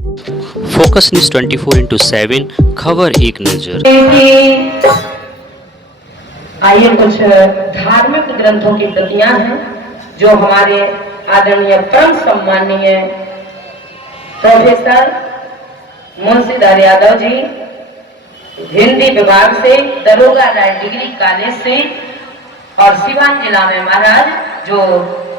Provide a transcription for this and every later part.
Focus news 24/7 खबर एक नजर। आइए कुछ धार्मिक ग्रंथों की प्रतियां हैं जो हमारे आदरणीय परम सम्माननीय प्रोफेसर मुंशीधर यादव जी हिंदी विभाग से दरोगा राय डिग्री कॉलेज से और सिवान जिला में महाराज जो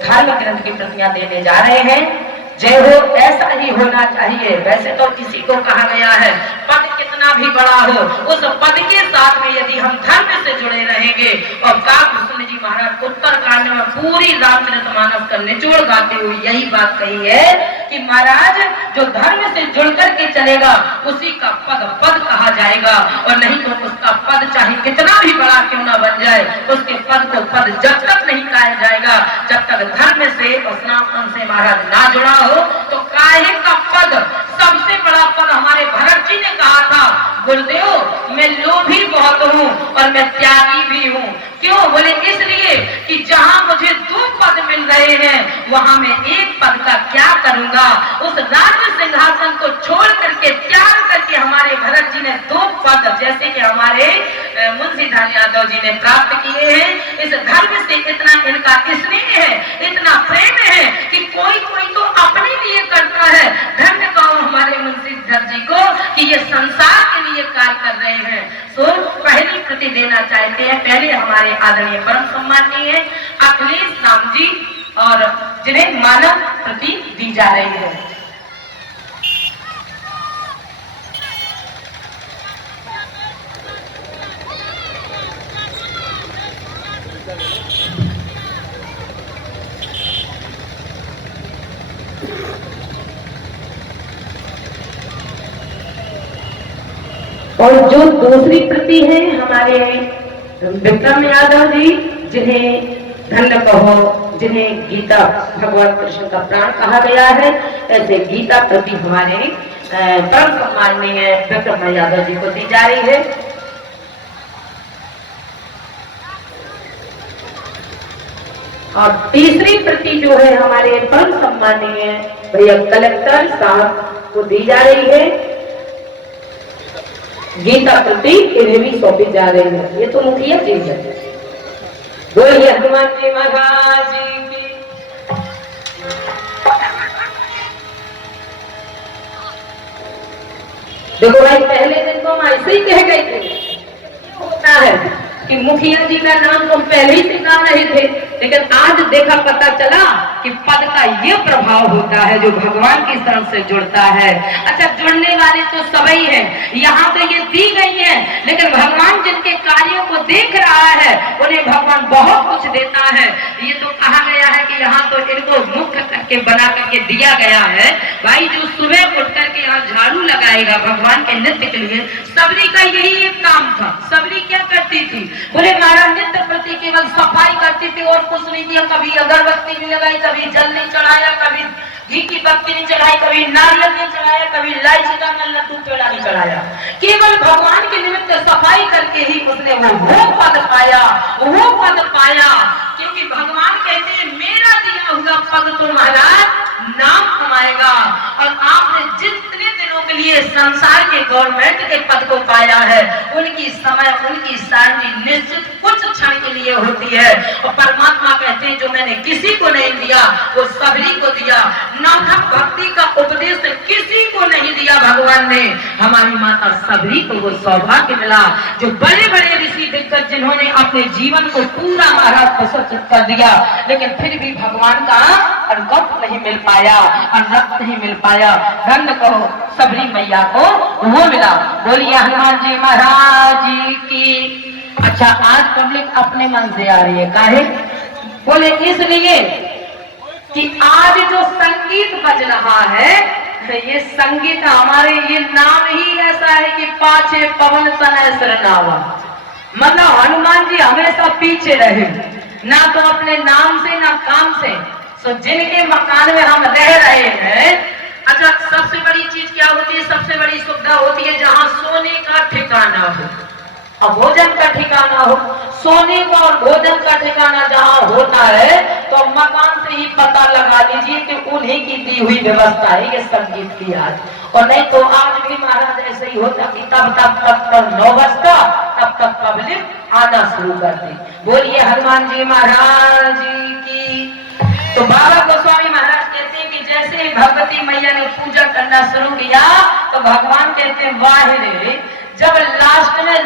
धार्मिक ग्रंथ की प्रतियां देने जा रहे हैं। जय हो, ऐसा ही होना चाहिए। वैसे तो किसी को कहा गया है पद कितना भी बड़ा हो, उस पद के साथ में यदि हम धर्म से जुड़े रहेंगे। और काकभूषण जी महाराज उत्तरकांड में पूरी रामचरितमानस का निचोड़ गाते हुए यही बात कही है कि महाराज जो धर्म से जुड़ करके चलेगा उसी का पद पद कहा जाएगा, और नहीं तो उसका पद चाहे कितना भी बड़ा क्यों ना बन जाए, उसके पद को पद जब तक नहीं कहा जाएगा जब तक धर्म से और सनातन से महाराज ना जुड़ा हो। तो काहे का पद, सबसे बड़ा पद हमारे भरत जी ने कहा था, गुरुदेव मैं लोभी बहुत हूँ और मैं त्यागी भी हूँ। क्यों? बोले इसलिए कि जहाँ मुझे 2 पद मिल रहे हैं वहां मैं 1 पद का क्या करूंगा। उस राज्य सिंहासन को छोड़ करके त्याग करके हमारे भरत जी ने 2 पद जैसे कि हमारे मुंशीधर यादव जी ने प्राप्त किए हैं। इस धर्म से इतना इनका स्नेह है, इतना प्रेम है कि कोई कोई तो अपने लिए करता है। धन्य कहो हमारे मुंशीधर जी को कि ये संसार के लिए कार्य कर रहे हैं। तो पहली प्रति देना चाहते हैं, पहले हमारे आदरणीय परम सम्माननीय अखिलेश राम जी और जिन्हें मानव प्रति दी जा रही है। और जो दूसरी प्रति है हमारे विक्रम यादव जी, जिन्हें धन्य कहो, जिन्हें गीता भगवान कृष्ण का प्राण कहा गया है, ऐसे गीता प्रति हमारे परम सम्माननीय विक्रम यादव जी को दी जा रही है। और तीसरी प्रति जो है हमारे परम सम्माननीय भैया कलेक्टर साहब को दी जा रही है। गीता प्रति इन्हें भी सौंपी जा रही है। ये तो मुखिया जी है। बोलिए हनुमान जी महाराज की। देखो भाई, पहले दिन तो हम ऐसे ही कह गए थे होता है कि मुखिया जी का नाम तो पहले ही से गा रहे थे, लेकिन आज देखा पता चला कि पद का ये प्रभाव होता है जो भगवान की शरण से जुड़ता है। अच्छा, जुड़ने वाले तो सभी हैं, यहाँ तो ये दी गई है, लेकिन भगवान जिनके कार्यों को देख रहा है उन्हें भगवान बहुत कुछ देता है। ये तो कहा गया है कि यहाँ तो इनको मुख्य करके बना करके दिया गया है। भाई जो सुबह उठ करके यहाँ झाड़ू लगाएगा भगवान के नित्य के लिए, सबरी का यही एक काम था। सबरी क्या करती थी? बोले महाराज नित्य प्रति केवल सफाई करती थी और कुछ नहीं किया। कभी अगरबत्ती नहीं लगाई, कभी जल नहीं चढ़ाया, कभी घी की बत्ती नहीं चढ़ाई, कभी नारियल नहीं चढ़ाया, कभी इलायची का लड्डू पेड़ा नहीं चढ़ाया। केवल भगवान के निमित्त सफाई करके ही उसने वो पद पाया, वो पद पाया। क्योंकि भगवान कहते हैं मेरा दिया हुआ पद तो महाराज नाम कमाएगा। और आपने जितने दिनों के लिए संसार के गवर्नमेंट के पद को पाया है, उनकी समय उनकी शांति निश्चित कुछ क्षण के लिए होती है। और परमात्मा कहते हैं जो मैंने किसी को नहीं दिया वो सभी को दिया। नौखक भक्ति का उपदेश किसी को नहीं दिया भगवान ने। हमारी माता सबरी को वो सौभाग्य मिला जो बड़े बड़े ऋषि दिग्गज जिन्होंने अपने जीवन को पूरा महाराज प्रसन्नित कर दिया, लेकिन फिर भी भगवान का अनुगत नहीं मिल पाया, अनुरक्त नहीं मिल पाया। धन्य कहो सबरी मैया को वो मिला। बोलिए हनुमान जी महाराज की। अच्छा, आज पब्लिक अपने मन से आ रही है, काहे? बोले इसलिए कि आज जो संगीत बज रहा है, ये संगीत हमारे ये नाम ही ऐसा है कि पाछे पवन तनय सरनावा। मतलब हनुमान जी हमेशा पीछे रहे, ना तो अपने नाम से ना काम से। तो जिनके मकान में हम रह रहे हैं, अच्छा सबसे बड़ी चीज क्या होती है? सबसे बड़ी सुविधा होती है जहां सोने का ठिकाना हो। अब भोजन का ठिकाना हो, सोने का और भोजन का ठिकाना जहाँ होता है तो मकान से ही पता लगा लीजिए कि उन्हीं की दी हुई व्यवस्था है ये संगीत की आज। और नहीं तो आज भी महाराज ऐसे ही होता कि तब तक 9 बजता तब तक पब्लिक आना शुरू कर दी। बोलिए हनुमान जी महाराज की। तो बाबा गोस्वामी महाराज कहते हैं कि जैसे भगवती मैया ने पूजा करना शुरू किया तो भगवान कहते हैं वाह रे, जब लास्ट में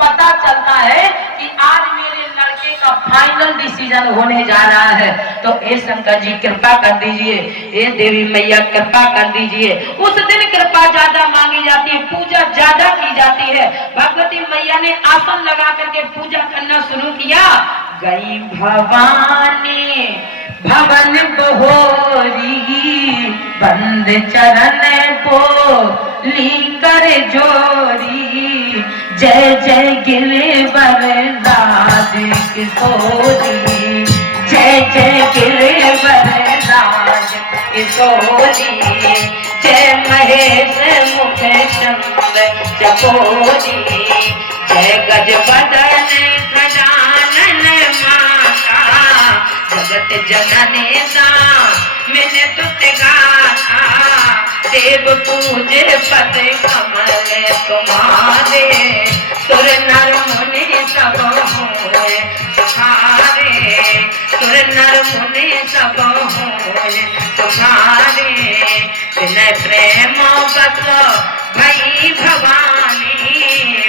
पता चलता है कि आज मेरे लड़के का फाइनल डिसीजन होने जा रहा है तो हे शंकर जी कृपा कर दीजिए, हे देवी मैया कृपा कर दीजिए। उस दिन कृपा ज्यादा मांगी जाती है, पूजा ज्यादा की जाती है। भगवती मैया ने आसन लगा करके पूजा करना शुरू किया। गई भवानी भवन बहोरी, बंद चरण बोली कर जोरी, जय जय गिरवर राज किशोरी, जय जय गिरवर राज किशोरी, जय महेश मुख चंद्र चकोरी, जय गज बदन खजानन माता, जगत जननी मैंने तुत गाथा, देव पूज पद कमल तुम्हारे, सुर नर मुनि सब होए सुखारे, सुर नर मुनि सब होए सुखारे, बिनय प्रेम बस भई भवानी,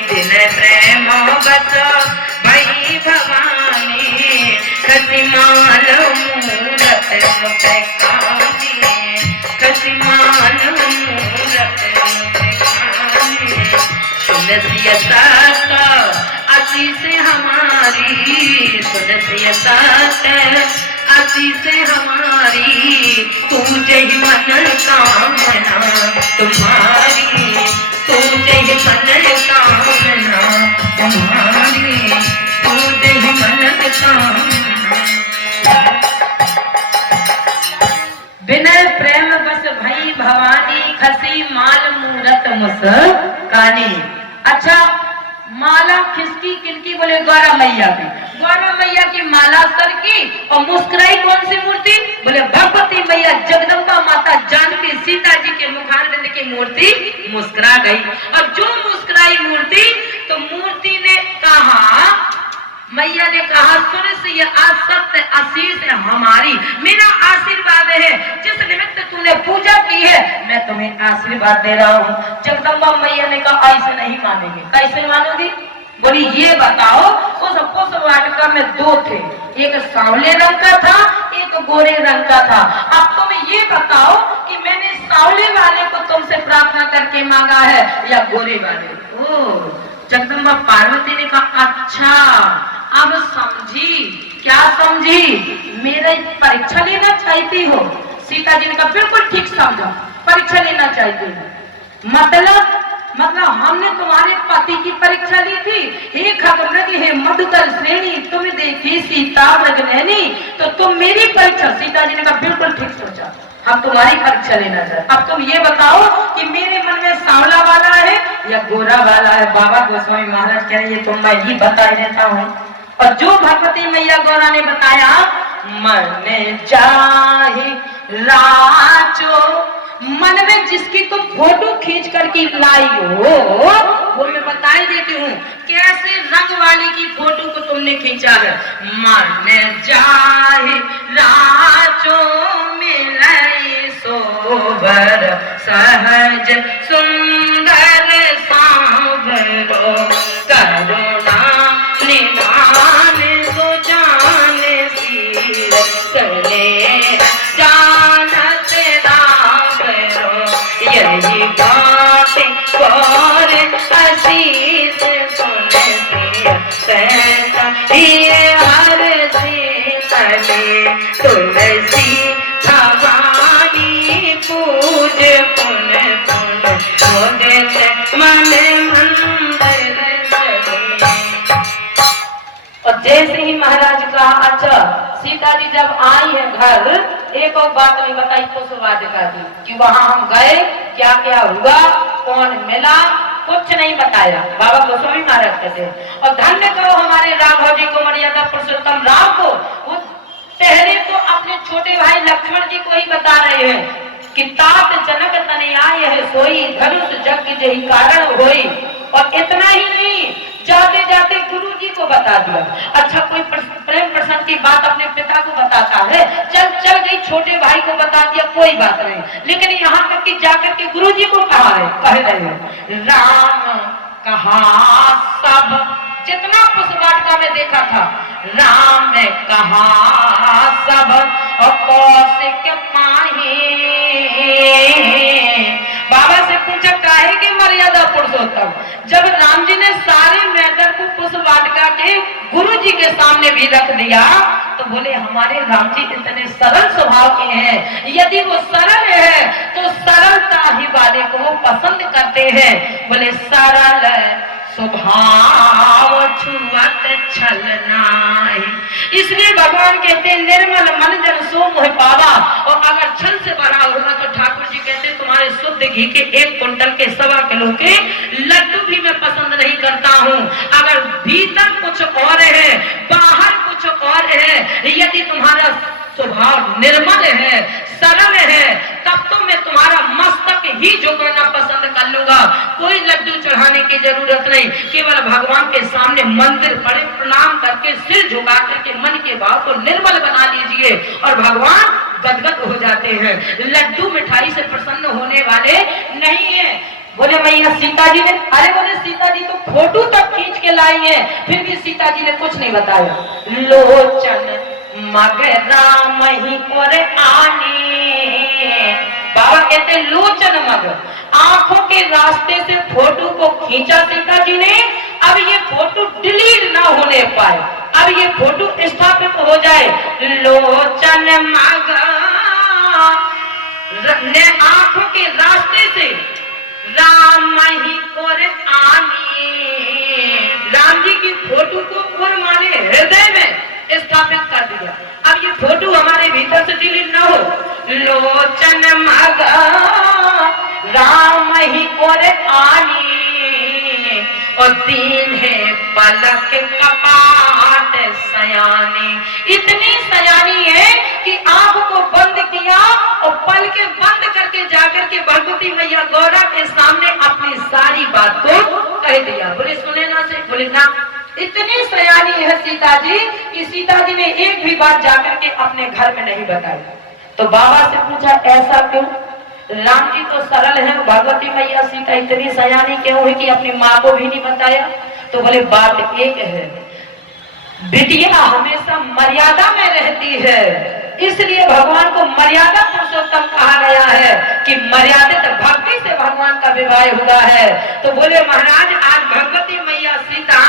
बिनय प्रेम बस भई भवानी, खसिमाल मूरत मुख कानी, खसिमाल मूरत मुख कानी, तुलसी सात आशीष हमारी, तुलसी सात आशीष हमारी, तुझे ही मन कामना तुम्हारी, तुझे ही मन कामना तुम्हारी, तुझे ही मन कामना। विनय प्रेम बस भई भवानी, खसी माल मूरत मुस्कानी। अच्छा, माला किसकी किनकी? बोले गौरा मैया की। गौरा मैया की माला सर की और मुस्कुराई कौन सी मूर्ति? बोले भगवती मैया जगदम्बा माता जानकी सीता जी के मुखारविंद की मूर्ति मुस्कुरा गई। और जो मुस्कुराई मूर्ति तो मूर्ति ने कहा, मैया ने कहा सुन से ये सत्य आशीष है हमारी, मेरा आशीर्वाद है, जिस निमित्त तूने पूजा की है मैं तुम्हें आशीर्वाद दे रहा हूँ। जगदम्बा मैया ने कहा ऐसे नहीं मानेंगे। कैसे मानोगी? बोली ये बताओ, उस वाटिका में 2 थे, एक सांवले रंग का था, एक गोरे रंग का था। अब तुम ये बताओ कि मैंने सांवले वाले को तुमसे प्रार्थना करके मांगा है या गोरे वाले? ओ जगदम्बा पार्वती ने कहा अच्छा अब समझी। क्या समझी? मेरे परीक्षा लेना चाहती हो? सीता जी ने कहा बिल्कुल ठीक समझा, परीक्षा लेना चाहती हो। मतलब हमने तुम्हारे पति की परीक्षा ली थी। हे खगमृग हे मधुकर श्रेणी, तुम देखी सीता मृगनैनी, तो तुम मेरी परीक्षा। सीता जी ने कहा बिल्कुल ठीक सोचा, हम तुम्हारी परीक्षा लेना चाहते। अब तुम ये बताओ कि मेरे मन में सांवला वाला है या गोरा वाला है? बाबा गोस्वामी महाराज कह रहे हैं तो मैं ही बता देता हूँ। और जो भगवती मैया गौरा ने बताया, मन चाहे राचो, मन में जिसकी तुम फोटो खींच करके लाई हो वो मैं बता ही देती हूँ कैसे रंग वाली की फोटो को तुमने खींचा है। मन चाहे राचो मिलाई सोबर, सहज सुंदर सांवरो, करुणा निधान सुजान शील, चले जानत रावरो, यही बात गौर आशीष सुन ये हर से तुलसी भवानी पूज पुन पुन मुदित मन मंदिर चले। और जैसे ही महाराज कहा अच्छा, सीता जी जब आई है घर, एक और बात नहीं बताई कुशवाटिका की कि वहां हम गए, क्या क्या हुआ, कौन मिला, कुछ नहीं बताया। बाबा गोस्वामी महाराज कहते हैं। और धन्य करो हमारे राघव जी को, मर्यादा पुरुषोत्तम राम को। वो पहले तो अपने छोटे भाई लक्ष्मण जी को ही बता रहे हैं कि तात जनक तनयाय है सोई, धनुष जग जही कारण होई। और इतना ही नहीं, जाते जाते गुरु जी को बता दिया। अच्छा, कोई प्रेम प्रसंग की बात अपने पिता को बताता है, चल गई, छोटे भाई को बता दिया, कोई बात नहीं। लेकिन यहाँ तक कि जाकर के गुरु जी को कह रहे हैं राम कहा सब, जितना पुष्पाटका में देखा था, राम ने कहा सब और कौशिक पाही। बाबा से पूछा काहे की मर्यादा पुरुषोत्तम, जब राम जी ने सारे मैटर को पुष्पवाटिका के गुरु जी के सामने भी रख दिया, तो बोले हमारे राम जी इतने सरल स्वभाव के हैं, यदि वो सरल है तो सरलता ही वाले को वो पसंद करते हैं। बोले सरल स्वभाव छुअत छल नाहि, इसलिए भगवान कहते हैं निर्मल मन जन सो मोह पावा। और अगर छल से भरा होगा तो ठाकुर जी कहते हैं तुम्हारे शुद्ध घी के 1 क्विंटल के 1.25 किलो के लड्डू भी मैं पसंद नहीं करता हूँ। अगर भीतर कुछ और है, बाहर कुछ और है, यदि तुम्हारा स्वभाव निर्मल है, सरल है, तब तो मैं तुम्हारा मस्तक ही झुकाना पसंद कर लूंगा। कोई लड्डू चढ़ाने की जरूरत नहीं, केवल भगवान के सामने मंदिर पड़े, प्रणाम करके सिर झुका करके मन के भाव को निर्मल बना लीजिए और भगवान गदगद हो जाते हैं। लड्डू मिठाई से प्रसन्न होने वाले नहीं है। बोले मैया सीता जी ने, अरे बोले सीता जी तो फोटो तक खींच के लाई है, फिर भी सीता जी ने कुछ नहीं बताया। लोचन मग राम ही और आनी, बाबा कहते लोचन मग, आंखों के रास्ते से फोटो को खींचा सीता जी ने। अब ये फोटो डिलीट ना होने पाए, अब ये फोटो स्थापित हो जाए। लोचन मग ने आंखों के रास्ते से राम ही और आनी, राम जी की फोटो को और माने हृदय में स्थापित कर दिया। अब ये फोटो हमारे भीतर से डिलीट ना हो। लोचन मग राम ही और आनी, और दीन है पलक कपाट सयानी, इतनी सयानी है कि आंख को बंद किया और पल के बंद करके जाकर के भगवती मैया गौरा के सामने अपनी सारी बात को कह दिया। बोले सुने ना से, बोले ना, इतनी सयानी है सीता जी कि सीता जी ने एक भी बात जाकर के अपने घर में नहीं बताई। तो बाबा से पूछा ऐसा क्यों? राम जी तो सरल है, भगवती मैया सीता इतनी सयानी क्यों है कि अपनी माँ को भी नहीं बताया? तो बोले बात एक है, बिटिया हमेशा मर्यादा में रहती है, इसलिए भगवान को मर्यादा पुरुषोत्तम कहा गया है कि मर्यादित भक्ति से भगवान का विवाह हुआ है। तो बोले महाराज आज भगवती मैया सीता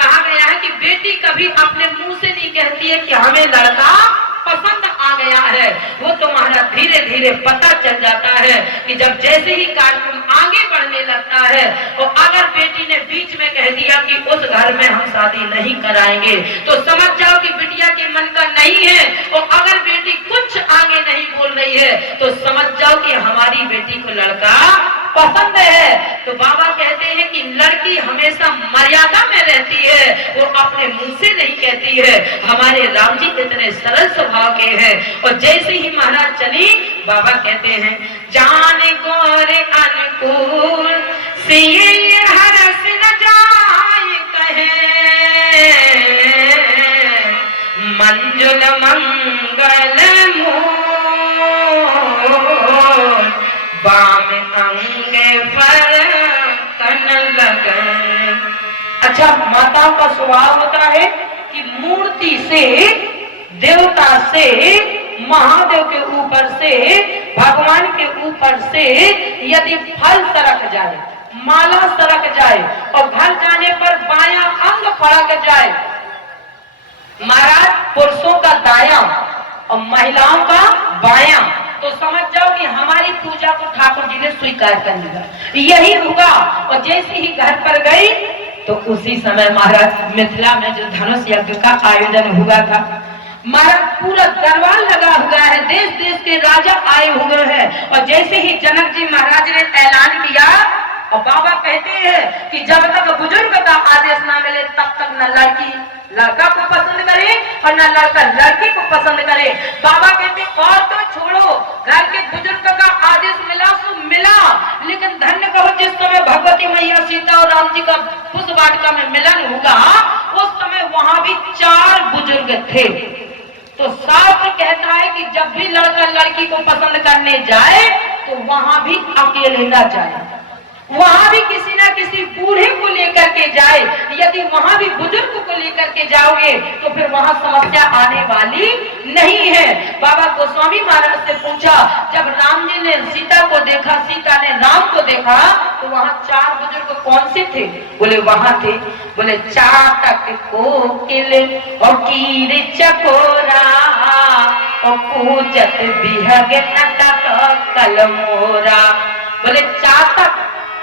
कहा गया है कि बेटी कभी अपने मुंह से नहीं कहती है कि हमें लड़का पसंद आ गया है। वो तो महाराज धीरे धीरे पता चल जाता है कि जब जैसे ही कार्यक्रम आगे बढ़ने लगता है, और अगर बेटी ने बीच में कह दिया कि उस घर में हम शादी नहीं कराएंगे, तो समझ जाओ कि बिटिया के मन का नहीं है। और अगर बेटी कुछ आगे नहीं बोल रही है तो समझ जाओ कि हमारी बेटी को लड़का पसंद है। तो बाबा कहते हैं कि लड़की हमेशा मर्यादा में रहती है, वो अपने मुंह से नहीं कहती है। हमारे राम जी इतने सरल स्वभाव के हैं। और जैसे ही महाराज चली, बाबा कहते हैं जाने गोरे अनुकूल से हरस न जाए कहे, मंजुल मंगल मोल बाम अंगे पर कन लगन। अच्छा, माताओं का स्वभाव होता है कि मूर्ति से, देवता से, महादेव के ऊपर से, भगवान के ऊपर से यदि फल सरक जाए, माला सरक जाए और घर जाने पर बायां अंग फड़क जाए, महाराज पुरुषों का दायां और महिलाओं का बायां, तो समझ जाओ कि हमारी पूजा को ठाकुर जी ने स्वीकार कर लिया। यही होगा। और जैसे ही घर पर गई तो उसी समय महाराज मिथिला में जो धनुष यज्ञ का आयोजन हुआ था, महाराज पूरा दरबार लगा हुआ है, देश देश के राजा आए हुए हैं। और जैसे ही जनक जी महाराज ने ऐलान किया और बाबा कहते हैं कि जब तक बुजुर्ग का आदेश ना मिले तब तक न लड़की लड़का को पसंद करे और न लड़का लड़की को पसंद करे। बाबा कहते और तो छोड़ो, घर के बुजुर्ग का आदेश मिला तो मिला, लेकिन धन्य कहो जिस समय भगवती मैया सीता और राम जी का उस वाटिका में मिलन होगा, उस समय वहां भी 4 बुजुर्ग थे। तो शास्त्र कहता है कि जब भी लड़का लड़की को पसंद करने जाए तो वहां भी अकेले न जाए, वहां भी किसी ना किसी बूढ़े को लेकर के जाए। यदि वहां भी बुजुर्ग को लेकर के जाओगे तो फिर वहां समस्या आने वाली नहीं है। बाबा गोस्वामी महाराज से पूछा, जब राम जी ने सीता को देखा, सीता ने राम को देखा, तो वहां 4 बुजुर्ग कौन से थे? बोले वहां थे, बोले चातक कोकिल और कीर चकोरा और पूजत बिहग नटक कलमोरा। बोले चातक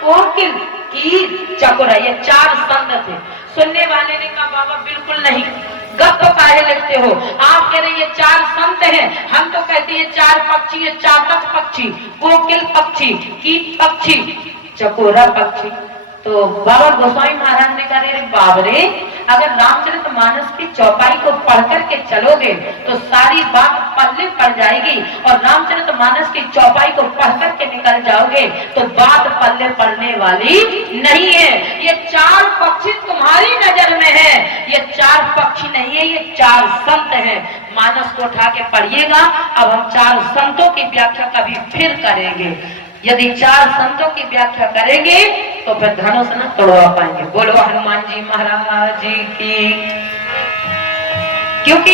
कोकिल कीर चकोरा, ये 4 संत थे। सुनने वाले ने कहा बाबा बिल्कुल नहीं, गप काहे लिखते हो? आप कह रहे ये 4 संत हैं, हम तो कहते हैं 4 पक्षी, ये चातक पक्षी, कोकिल पक्षी, कीट पक्षी, चकोरा पक्षी। तो बाबा गोस्वामी महाराज ने कहा रे बाप रे, अगर रामचरितमानस की चौपाई को पढ़ करके चलोगे तो सारी बात पल्ले पड़ जाएगी, और रामचरितमानस की चौपाई को पढ़ करके निकल जाओगे तो बात पल्ले पड़ने वाली नहीं है। ये 4 पक्षी तुम्हारी नजर में है, ये 4 पक्षी नहीं है, ये 4 संत हैं। मानस को उठा के पढ़िएगा। अब हम 4 संतों की व्याख्या कभी फिर करेंगे। यदि 4 संतों की व्याख्या करेंगे तो फिर धनुष न तोड़वा पाएंगे। बोलो हनुमान जी महाराज जी की। क्योंकि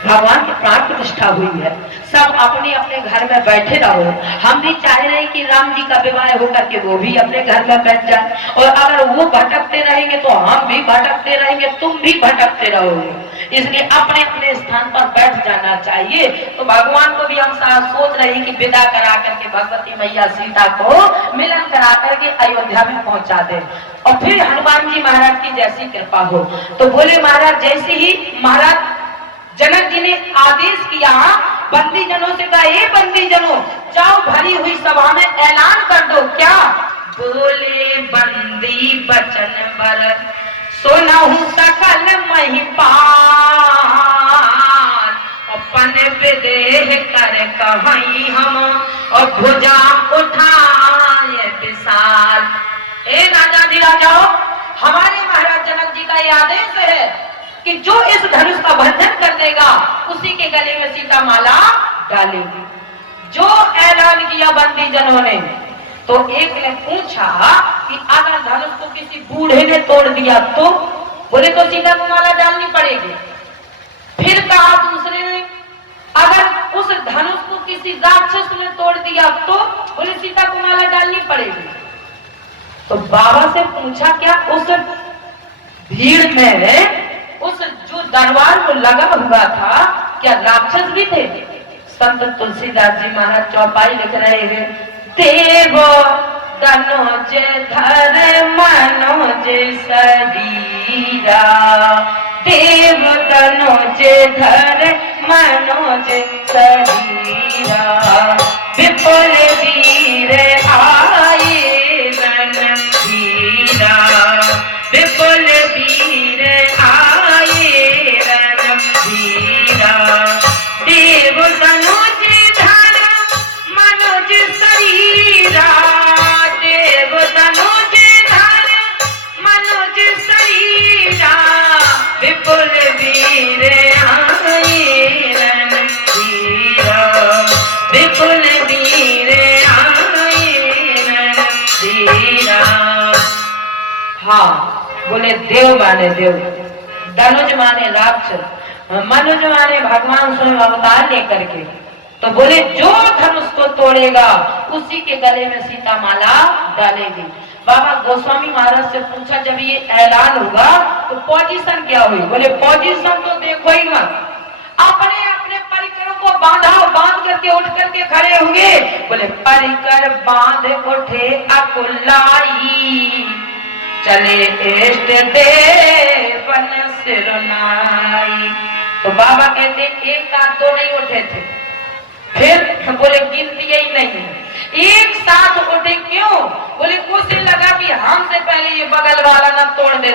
भगवान की प्राण प्रतिष्ठा हुई है, सब अपने अपने घर में बैठे रहो। हम भी चाह रहे हैं कि राम जी का विवाह होकर के वो भी अपने घर में बैठ जाए, और अगर वो भटकते रहेंगे तो हम भी भटकते रहेंगे, तुम भी भटकते रहोगे। इसलिए अपने अपने स्थान पर बैठ जाना चाहिए। तो भगवान को भी हम सोच रहे हैं कि विदा करा करके भगवती मैया सीता को मिलन करा करके अयोध्या में पहुंचा दे, और फिर हनुमान जी महाराज की जैसी कृपा हो। तो बोले महाराज जैसे ही महाराज जनक जी ने आदेश किया, बंदी जनों से कहा, ये बंदी जनों जाओ भरी हुई सभा में ऐलान कर दो। क्या बोले बंदी बचन बर सुनहु सकल महिपाल, अपन विदेह कर कहीं हम और भुजा उठाए विशाल। ए राजा जी राजाओ, हमारे महाराज जनक जी का यह आदेश है कि जो इस धनुष का बंधन कर देगा उसी के गले में सीता माला डालेगी। जो ऐलान किया बंदी जनों ने, तो एक ने पूछा कि अगर धनुष को किसी बूढ़े ने तोड़ दिया तो? बोले तो सीता को माला डालनी पड़ेगी। फिर कहा दूसरे ने, अगर उस धनुष को किसी राक्षस ने तोड़ दिया तो? बोले सीता को माला डालनी पड़ेगी। तो बाबा से पूछा, क्या उस भीड़ में उस जो दरबार को लगा हुआ था क्या राक्षस भी थे? संत तुलसीदास जी महाराज चौपाई लिख रहे हैं, देव दनोज धर मनोज शरीरा, देव दनोज धर मनोज शरीरा, विपुल वीर आए रणधीरा, विपुल वीर आए रणधीरा, देव दनोज धर मनोज शरीरा, देव दनोज धर मनोज शरीरा, विपुल वीर आए रणधीरा, विपुल वीर आए रणधीरा। हाँ, बोले देव माने देव, धनुज माने राक्षस, मनुज माने भगवान स्वयं अवतार लेकर के। तो बोले जो धनुष को तोड़ेगा उसी के गले में सीता माला डालेगी। बाबा गोस्वामी महाराज से पूछा, जब ये ऐलान होगा तो पोजीशन क्या हुई? बोले पोजीशन तो देखो ही मत, अपने अपने परिकरों को बांधा, बांध करके उठ करके खड़े होंगे। बोले परिकर बांध उठे अकुलाई, चले इष्ट देवन सिरनाई। तो बाबा कहते एक साथ तो नहीं उठे थे, फिर बोले गिनती ही नहीं है, एक साथ उठे। क्यों? बोले उस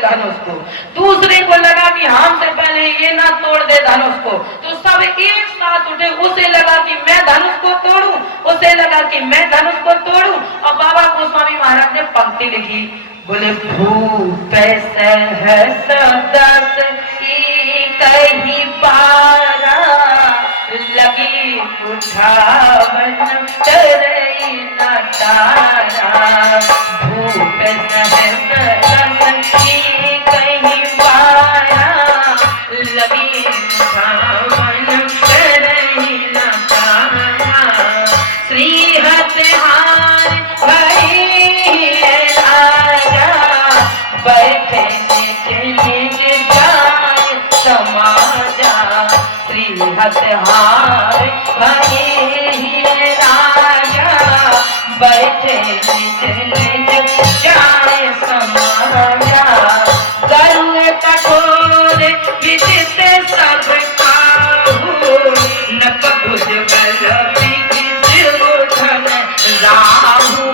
धनुष को, दूसरे को लगा कि हमसे पहले ये ना तोड़ दे धनुष को, तो सब एक साथ उठे, उसे लगा कि मैं धनुष को तोड़ूं, उसे लगा कि मैं धनुष को तोड़ूं। और बाबा गोस्वामी महाराज ने पंक्ति लिखी, बोले भूप सहस दस कहीं बारा लगी उठावन तरई न तारा। भूप सहस दस कहीं बारा लगी उठावन तरई न तारा। श्री हथिहार भई राजा बैठे निज निज जाय समाजा। श्री हथिहार भई राजा बैठे निज निज जाय समाजा। गरुड़ कठोर विदित सब काहू नक भुज बल राहु।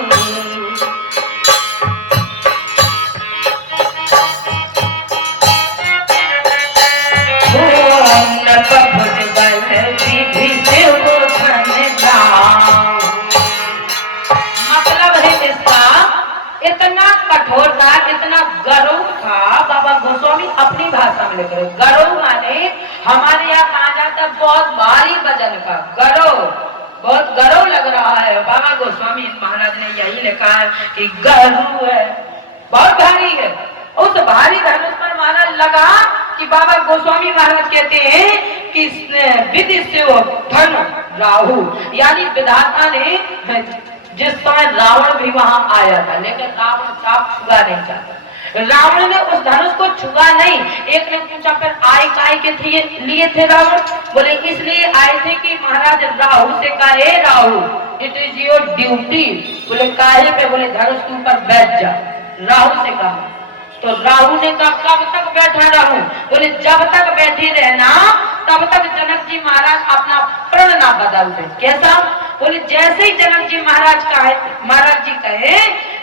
मतलब है इसका, इतना कठोर था, इतना गरुड़ था। बाबा गोस्वामी अपनी भाषा में लिख रहे, गरुड़ माने हमारे यहाँ कहा जाता है बहुत भारी वजन का गरुड़, बहुत गरुड़ लग रहा है। बाबा गोस्वामी महाराज ने यही लिखा है कि गरुड़ है, बहुत भारी है। उस भारी धनुष पर महाराज लगा कि बाबा गोस्वामी महाराज कहते हैं कि विधि से धनु राहु, यानी विधाता ने जिस समय रावण भी वहां आया था, लेकिन रावण साफ छुआ नहीं चाहता। रावण ने उस धनुष को छुआ नहीं। एक ने पूछा फिर आए काय के लिए थे रावण? बोले इसलिए आए थे कि महाराज राहु से कहे, Rahu it is your duty. बोले काहे पे? बोले धनुष के ऊपर बैठ जा। राहु से कहा, तो राहु ने कहा कब तक बैठा रहूं? बोले जब तक बैठे रहना तब तक जनक जी महाराज अपना प्रण ना बदल दे। कैसा? बोले जैसे ही जनक जी महाराज जी कहे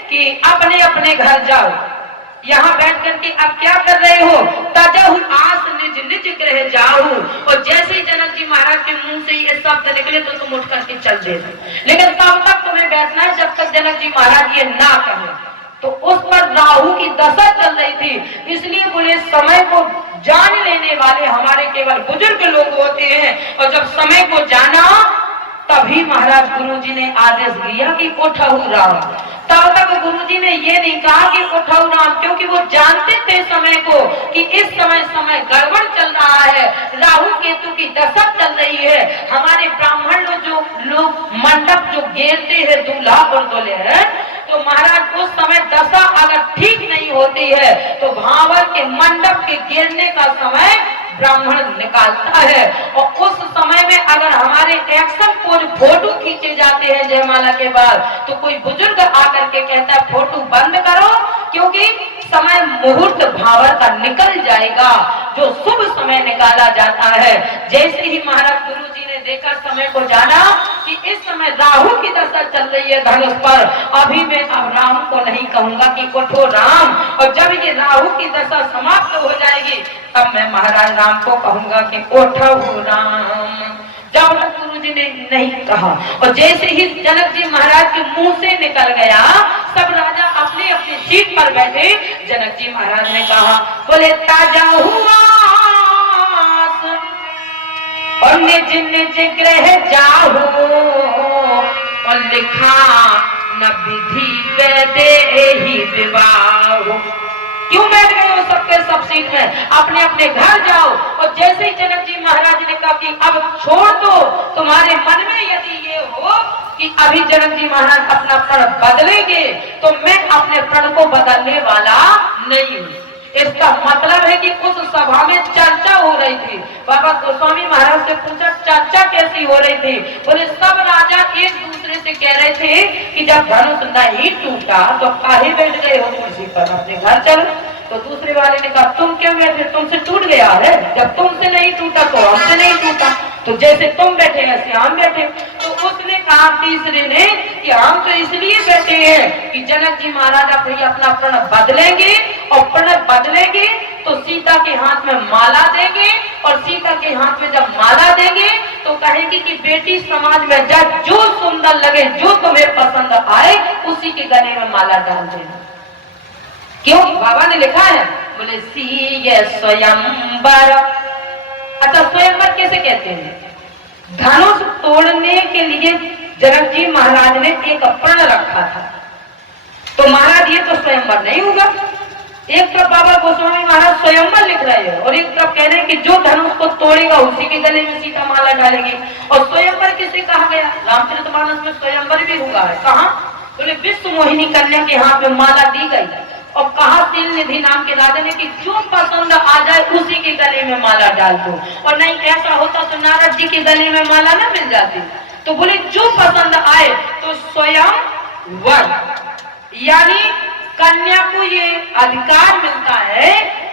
कि अपने अपने घर जाओ, यहाँ बैठ करके अब क्या कर रहे हो? तजहु आस निज निज गृह जाओ। और जैसे ही जनक जी महाराज के मुंह से ये शब्द निकले तो तुम उठ करके चल देना, लेकिन तब तक तुम्हें बैठना है जब तक जनक जी महाराज ये ना कहे। तो उस पर राहु की दशा चल रही थी। इसलिए बोले समय को जान लेने वाले हमारे केवल बुजुर्ग लोग होते हैं, और जब समय को जाना तभी महाराज गुरुजी ने आदेश दिया कि उठहु राम। तब तक गुरुजी ने ये नहीं कहा कि उठहु राम, क्योंकि वो जानते थे समय को कि इस समय गड़बड़ चल रहा है, राहु केतु की दशा चल रही है। हमारे ब्राह्मण लोग मंडप जो घेरते हैं दूल्हा और दुल्हे हैं, तो महाराज उस समय दशा अगर ठीक नहीं होती है तो भावर के मंडप के गिरने का समय ब्राह्मण निकालता है। और उस समय में अगर हमारे एक्शन पोज फोटो खींचे जाते हैं जयमाला के बाद, तो कोई बुजुर्ग आकर के कहता है फोटो बंद करो, क्योंकि समय मुहूर्त भावर का निकल जाएगा, जो शुभ समय निकाला जाता है। जैसे ही महाराज गुरु जी ने देखा समय को जाना कि इस समय राहु की दशा चल रही है धनुष पर, अभी मैं अब राम को नहीं कहूंगा कि उठो राम, और जब ये राहु की दशा समाप्त हो जाएगी तब मैं महाराज राम को कहूंगा कि उठो राम। जब तक गुरु जी ने नहीं कहा, और जैसे ही जनक जी महाराज के मुंह से निकल गया, सब राजा अपने अपने सीट पर बैठे। जनक जी महाराज ने कहा, बोले ताजा हुआ और निज निज गृह जाओ, और लिखा न विधि दे ही विवाह। क्यों बैठ गए हो सबके सब सीट में? अपने अपने घर जाओ। और जैसे ही जनक जी महाराज ने कहा कि अब छोड़ दो, तुम्हारे मन में यदि ये हो कि अभी जनक जी महाराज अपना प्रण बदलेंगे, तो मैं अपने प्रण को बदलने वाला नहीं हूँ। इसका मतलब है कि उस सभा में चर्चा हो रही थी। बाबा गोस्वामी महाराज से पूछा चर्चा कैसी हो रही थी? बोले सब राजा एक दूसरे से कह रहे थे कि जब धनुष नहीं टूटा तो काहे बैठ गए हो कुर्सी पर, अपने घर चलो। तो दूसरे वाले ने कहा तुम क्यों बैठे, तुमसे टूट गया है, जब तुमसे नहीं टूटा तो हमसे नहीं टूटा, तो जैसे तुम बैठे ऐसे हम बैठे। तो उसने कहा तीसरे ने कि हम तो इसलिए बैठे हैं कि जनक जी महाराज अपना प्रण बदलेंगे, और प्रण बदलेंगे तो सीता के हाथ में माला देंगे, और सीता के हाथ में जब माला देंगे तो कहेगी कि बेटी समाज में जब जो सुंदर लगे, जो तुम्हें पसंद आए, उसी के गले में माला डाल देना। क्यों? बाबा ने लिखा है, बोले सीय स्वयंवर। अच्छा, स्वयंवर कैसे कहते हैं? धनुष तोड़ने के लिए जनक जी महाराज ने एक प्रण रखा था, तो महाराज ये तो स्वयंवर नहीं होगा। एक तरफ बाबा गोस्वामी महाराज स्वयंवर लिख रहे हैं और एक तरफ कह रहे हैं कि जो धनुष को तोड़ेगा उसी के गले में सीता माला डालेगी। और स्वयंवर किसे कहा गया? रामचरितमानस में स्वयंवर भी हुआ है। कहा? बोले विश्व मोहिनी कन्या के हाथ में माला दी गई, और कहा शील निधि नाम के राजा ने कि जो पसंद आ जाए उसी के गले में माला डाल दो। और नहीं ऐसा होता तो नारद जी के गले में माला ना मिल जाती। तो बोले जो पसंद आए, तो स्वयं वर, यानी कन्या को ये अधिकार मिलता है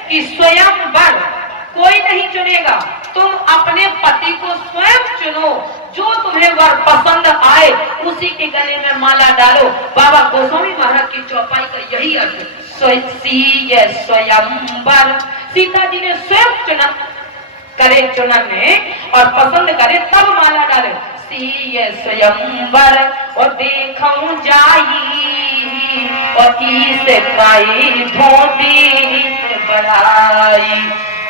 कि स्वयं वर कोई नहीं चुनेगा, तुम अपने पति को स्वयं चुनो, जो तुम्हें वर पसंद आए उसी के गले में माला डालो। बाबा गोस्वामी महाराज की चौपाई का यही अर्थ है, स्वयंवर। सीता जी ने स्वयं चुना करे, चुनन में और पसंद करे तब माला डाले। सीय स्वयंवर और देखूं जाई, और इसे काई धोती बढ़ाई।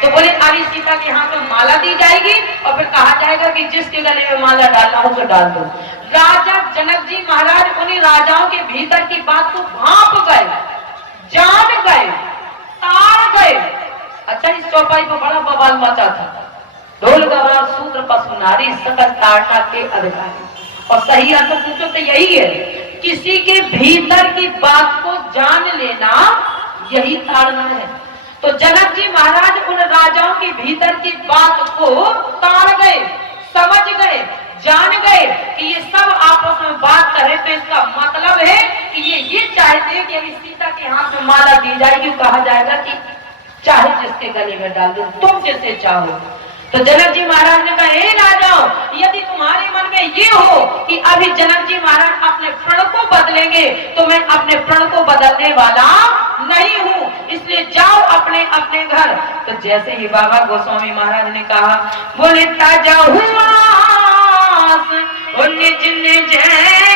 तो बोले अभी सीता के हाथ में माला दी जाएगी और फिर कहा जाएगा कि जिसके गले में माला डालना हो तो डाल दो। राजा जनक जी महाराज उन्हीं राजाओं के भीतर की बात को भांप गए, जान गए, तार गए। अच्छा, इस चौपाई पर बड़ा बवाल मचा था। ढोल गवार सूत्र पशु नारी सकल ताड़ना के अधिकारी। और सही अर्थ पूछो तो यही है, किसी के भीतर की बात को जान लेना यही ताड़ना है। तो जनक जी महाराज उन राजाओं के भीतर की बात को ताड़ गए, समझ गए, जान गए कि ये सब आपस में बात करे, तो इसका मतलब है कि ये चाहते हैं कि अभी सीता के हाथ में माला दी जाएगी, कहा जाएगा कि चाहे जिसके गले में डाल दो, तुम जिसे चाहो। तो जनक जी महाराज ने कहा, हे राजाओं, यदि तुम्हारे मन में ये हो कि अभी जनक जी महाराज अपने प्रण को बदलेंगे, तो मैं अपने प्रण को बदलने वाला नहीं हूँ, इसलिए जाओ अपने अपने घर। तो जैसे ही बाबा गोस्वामी महाराज ने कहा, बोले ताजा हुआ निज निज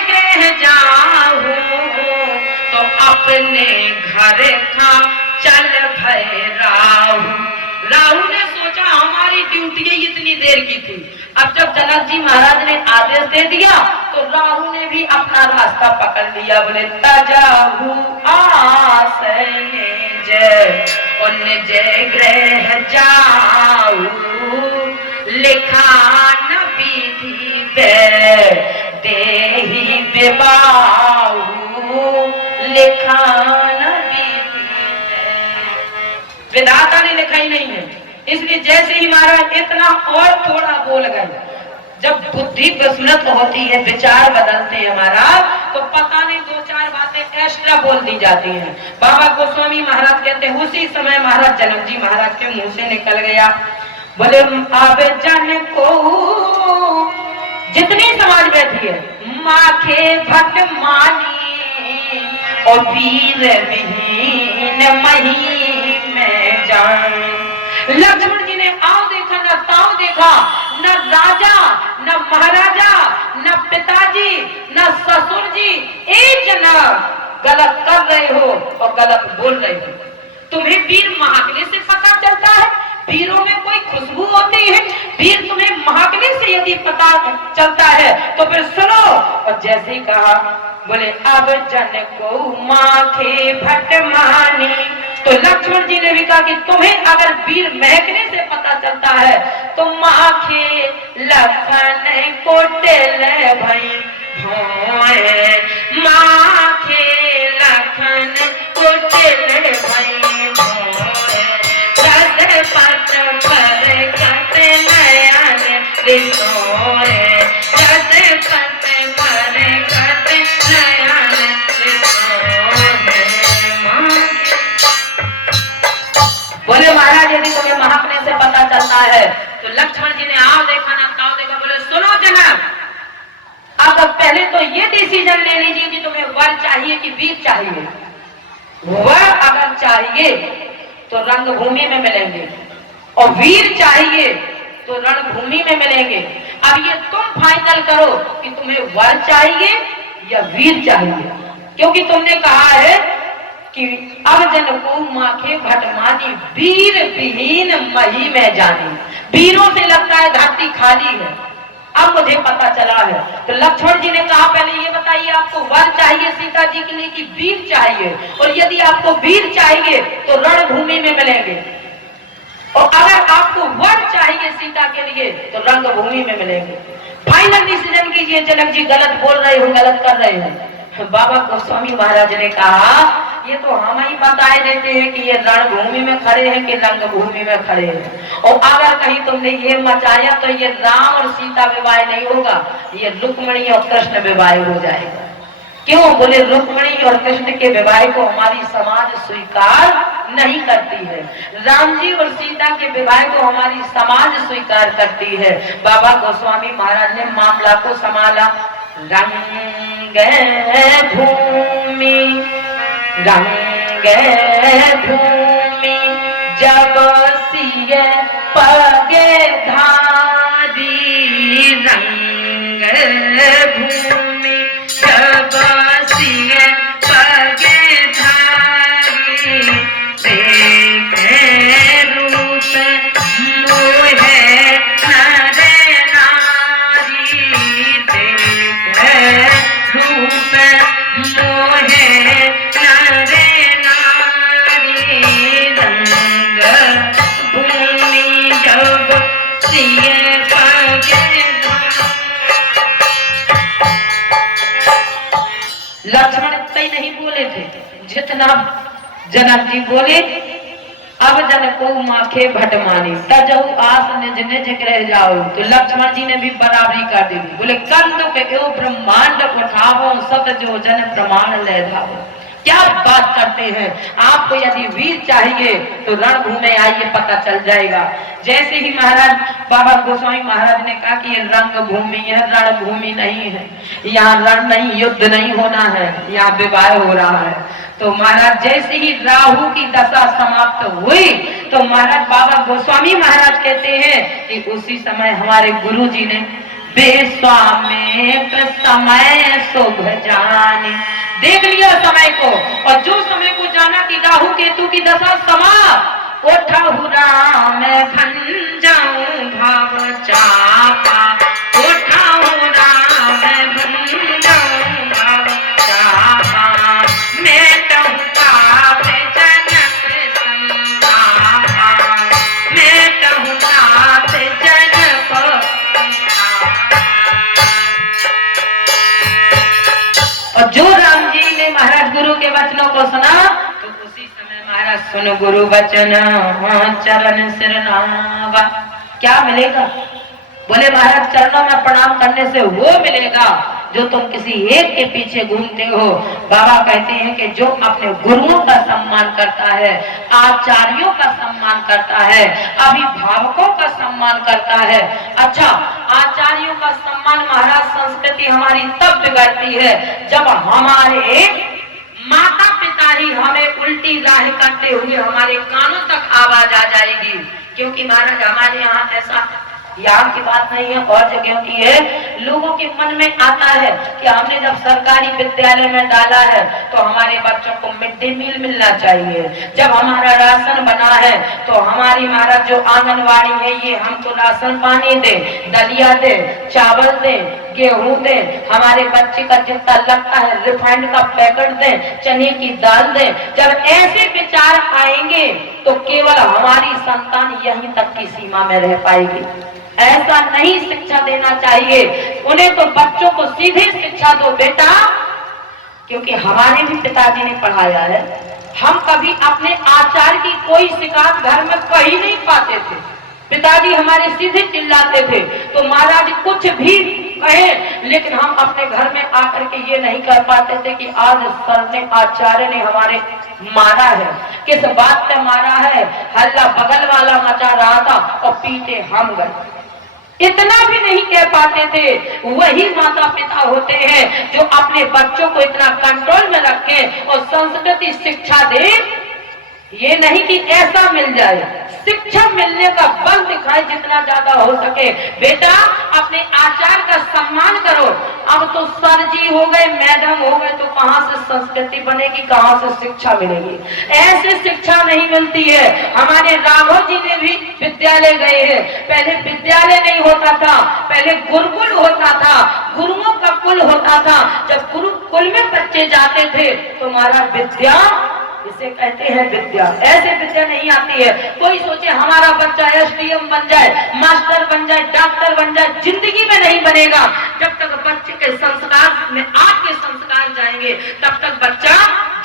गृह जाऊं, तो अपने घर का चल भय राहु। राहु ने सोचा हमारी ड्यूटी इतनी देर की थी। अब जब जनक जी महाराज ने आदेश दे दिया तो राहु ने भी अपना रास्ता पकड़ लिया। बोले तजाहु आस निज और निज गृह जाऊ, लिखा न विधि देहि विबाहु, लिखा न विधाता ने लिखा ही नहीं है। इसलिए जैसे ही महाराज इतना और थोड़ा बोल गए, जब बुद्धि विस्मृत होती है, विचार बदलते हैं महाराज, तो पता नहीं दो चार बातें एक्स्ट्रा बोल दी जाती हैं। बाबा गोस्वामी महाराज कहते हैं, उसी समय महाराज जनक जी महाराज के मुंह से निकल गया, बोले अब जन को जितनी समाज बैठी है, माखे भट मानी और वीर विहीन मही में जान। लक्ष्मण जी ने आओ देखा, न ताऊ देखा, न राजा, न महाराजा, न पिताजी, न ससुर जी, एक जना गलत कर रहे हो और गलत बोल रहे हो। तुम्हें वीर महाकले से पता चलता है, वीरों में कोई खुशबू होती है, वीर तुम्हें महाकले से यदि पता चलता है तो फिर सुनो। और जैसे ही कहा, बोले अब जन को माखे भट मानी, तो लक्ष्मण जी ने भी कहा कि तुम्हें अगर वीर महकने से पता चलता है तो माखे लखन कोटेल भई भोए, माखे लखन कोटेल भई भोए, रद पत पर कत नयन रिसोए, रद पत पर कत नयन रिसोए। डिसीजन ले लीजिए कि तुम्हें वर चाहिए कि वीर चाहिए। वर अगर चाहिए तो रंगभूमि में मिलेंगे और वीर चाहिए तो रणभूमि में मिलेंगे। अब ये तुम फाइनल करो कि तुम्हें वर चाहिए या वीर चाहिए, क्योंकि तुमने कहा है कि अब जन को माखे भटमानी वीर विहीन मही में जानी। वीरों से लगता है धरती खाली है, अब मुझे पता चला है। तो लक्ष्मण जी ने कहा पहले ये बताइए आपको वर चाहिए सीता जी के लिए कि वीर चाहिए, और यदि आपको वीर चाहिए तो रणभूमि में मिलेंगे, और अगर आपको वर चाहिए सीता के लिए तो रंगभूमि में मिलेंगे। फाइनल डिसीजन कीजिए। जनक जी गलत बोल रहे हो, गलत कर रहे हैं। बाबा गोस्वामी महाराज ने कहा ये तो हम ही बताए देते हैं कि ये रणभूमि में खड़े हैं कि रंगभूमि में खड़े हैं, और अगर कहीं तुमने ये मचाया तो ये राम और सीता विवाह नहीं होगा, ये रुक्मिणी और कृष्ण विवाह हो जाएगा। क्यों? बोले रुक्मिणी और कृष्ण के विवाह को हमारी समाज स्वीकार नहीं करती है, राम जी और सीता के विवाह को हमारी समाज स्वीकार करती है। बाबा गोस्वामी महाराज ने मामला को संभाला। रंग भूमि रंग भूमि जब सिय पगे धारी, रंग भूमि जब सिय पगे धारी, देखे रूप मोहे नर नारी, देखे रूप मोहे नर नारी, रंग भूमि जब सिय पगे धारी। लक्ष्मण इतना ही नहीं बोले थे जितना जनक जी बोले। अब जन को माखे भटमानी तजहु आस निज निज रह जाओ, तो लक्ष्मण जी ने भी बराबरी कर दी। बोले कंदुक एवं ब्रह्मांड उठाओ, सब जो जन प्रमाण ले जाओ। क्या बात करते हैं। आपको यदि वीर चाहिए तो रणभूमि में आइए, पता चल जाएगा। जैसे ही महाराज बाबा गोस्वामी महाराज ने कहा कि ये रंगभूमि है, रणभूमि नहीं है, यहाँ रण नहीं, युद्ध नहीं होना है, यहाँ विवाह हो रहा है। तो महाराज जैसे ही राहु की दशा समाप्त हुई तो महाराज बाबा गोस्वामी महाराज कहते हैं कि उसी समय हमारे गुरु जी ने बेस्वामित समय शुभ जाने, देख लिया समय को, और जो समय को जाना कि राहु केतु की दशा समाप्त, उठहु राम भंजाऊं भाव चापा, उठहु राम भंजाऊं भाव चापा, मेटहु पाप जनक संतापा, मेटहु पाप जनक। और जो राम जी ने महाराज गुरु के वचनों को सुना तो उसी समय महाराज सुनो गुरु वचन चरण सिरनावा। क्या मिलेगा? बोले महाराज चरणों में प्रणाम करने से वो मिलेगा जो तुम किसी एक के पीछे घूमते हो। बाबा कहते हैं कि जो अपने गुरुओं का सम्मान करता है, आचार्यों का सम्मान करता है, अभिभावकों का सम्मान करता है। अच्छा, आचार्यों का सम्मान महाराज संस्कृति हमारी तब बिगड़ती है जब हमारे माता पिता ही हमें उल्टी राह करते हुए हमारे कानों तक आवाज आ जाएगी। क्योंकि महाराज हमारे यहाँ ऐसा, यहाँ की बात नहीं है और जगहों की है, लोगों के मन में आता है कि हमने जब सरकारी विद्यालय में डाला है तो हमारे बच्चों को मिड डे मील मिलना चाहिए, जब हमारा राशन बना है तो हमारी महाराज जो आंगनवाड़ी है ये हमको राशन पानी दे, दलिया दे, चावल दे, गेहूं दे, हमारे बच्चे का जितना लगता है रिफाइंड का पैकेट दे, चने की दाल दे। जब ऐसे विचार आएंगे तो केवल हमारी संतान यहीं तक की सीमा में रह पाएगी। ऐसा नहीं शिक्षा देना चाहिए उन्हें, तो बच्चों को सीधे शिक्षा दो बेटा, क्योंकि हमारे भी पिताजी ने पढ़ाया है। हम कभी अपने आचार की कोई शिकायत घर में कही नहीं पाते थे, पिताजी हमारे सीधे चिल्लाते थे तो महाराज कुछ भी कहे, लेकिन हम अपने घर में आकर के ये नहीं कर पाते थे कि आज सर ने, आचार्य ने हमारे मारा है, किस बात पे मारा है, हल्ला बगल वाला मचा रहा था और पीटे हम गए। इतना भी नहीं कह पाते थे। वही माता पिता होते हैं जो अपने बच्चों को इतना कंट्रोल में रखे और संस्कृति शिक्षा दे। ये नहीं कि ऐसा मिल जाए, शिक्षा मिलने का बल दिखाए जितना ज्यादा हो सके। बेटा अपने आचार का सम्मान करो। अब तो सर जी हो गए, मैडम हो गए, तो कहां से संस्कृति बनेगी, कहां से शिक्षा मिलेगी? ऐसे शिक्षा नहीं मिलती है। हमारे राघव जी ने भी विद्यालय गए हैं। पहले विद्यालय नहीं होता था, पहले गुरुकुल होता था, गुरुओं का कुल होता था। जब गुरुकुल में बच्चे जाते थे तो हमारा विद्या, इसे कहते हैं विद्या, ऐसे विद्या नहीं आती है। कोई सोचे हमारा बच्चा एसडीएम बन जाए, मास्टर बन जाए, डॉक्टर बन जाए, जिंदगी में नहीं बनेगा। जब तक बच्चे के संस्कार में आपके संस्कार जाएंगे तब तक बच्चा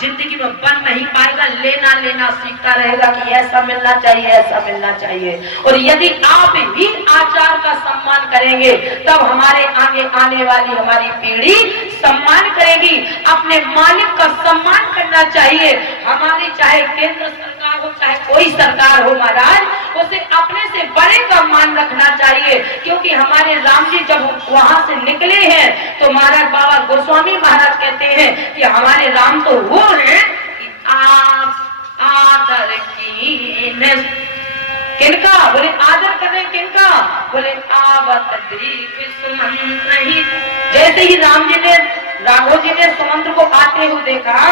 जिंदगी में बन नहीं पाएगा। लेना लेना सीखता रहेगा कि ऐसा मिलना चाहिए, ऐसा मिलना चाहिए। और यदि आप ही आचार का सम्मान करेंगे तब हमारे आगे आने वाली हमारी पीढ़ी सम्मान करेगी। अपने मालिक का सम्मान करना चाहिए। हमारी चाहे केंद्र सरकार हो, चाहे कोई सरकार हो महाराज, उसे अपने से बड़े का मान रखना चाहिए। क्योंकि हमारे राम जी जब वहां से निकले हैं तो महाराज बाबा गोस्वामी महाराज कहते हैं कि हमारे राम तो वो हैं कि आप आदर की किनका? बोले आदर करें किनका? बोले आवत दीप सुमंत्र ही। जैसे ही राम जी ने, राघव जी ने सुमंत्र को आते हुए देखा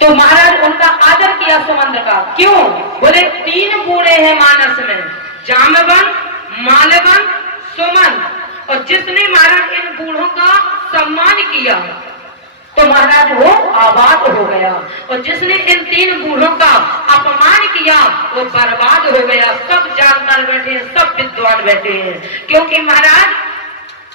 तो महाराज उनका आदर किया सुमंत्र का। क्यों? बोले 3 बूढ़े हैं मानस में, जामवन, मालवन, सुमन। और जिसने महाराज इन बूढ़ों का सम्मान किया तो महाराज वो आबाद हो गया, और जिसने इन 3 बूढ़ों का अपमान किया वो बर्बाद हो गया। सब जानकार बैठे हैं, सब विद्वान बैठे हैं। क्योंकि महाराज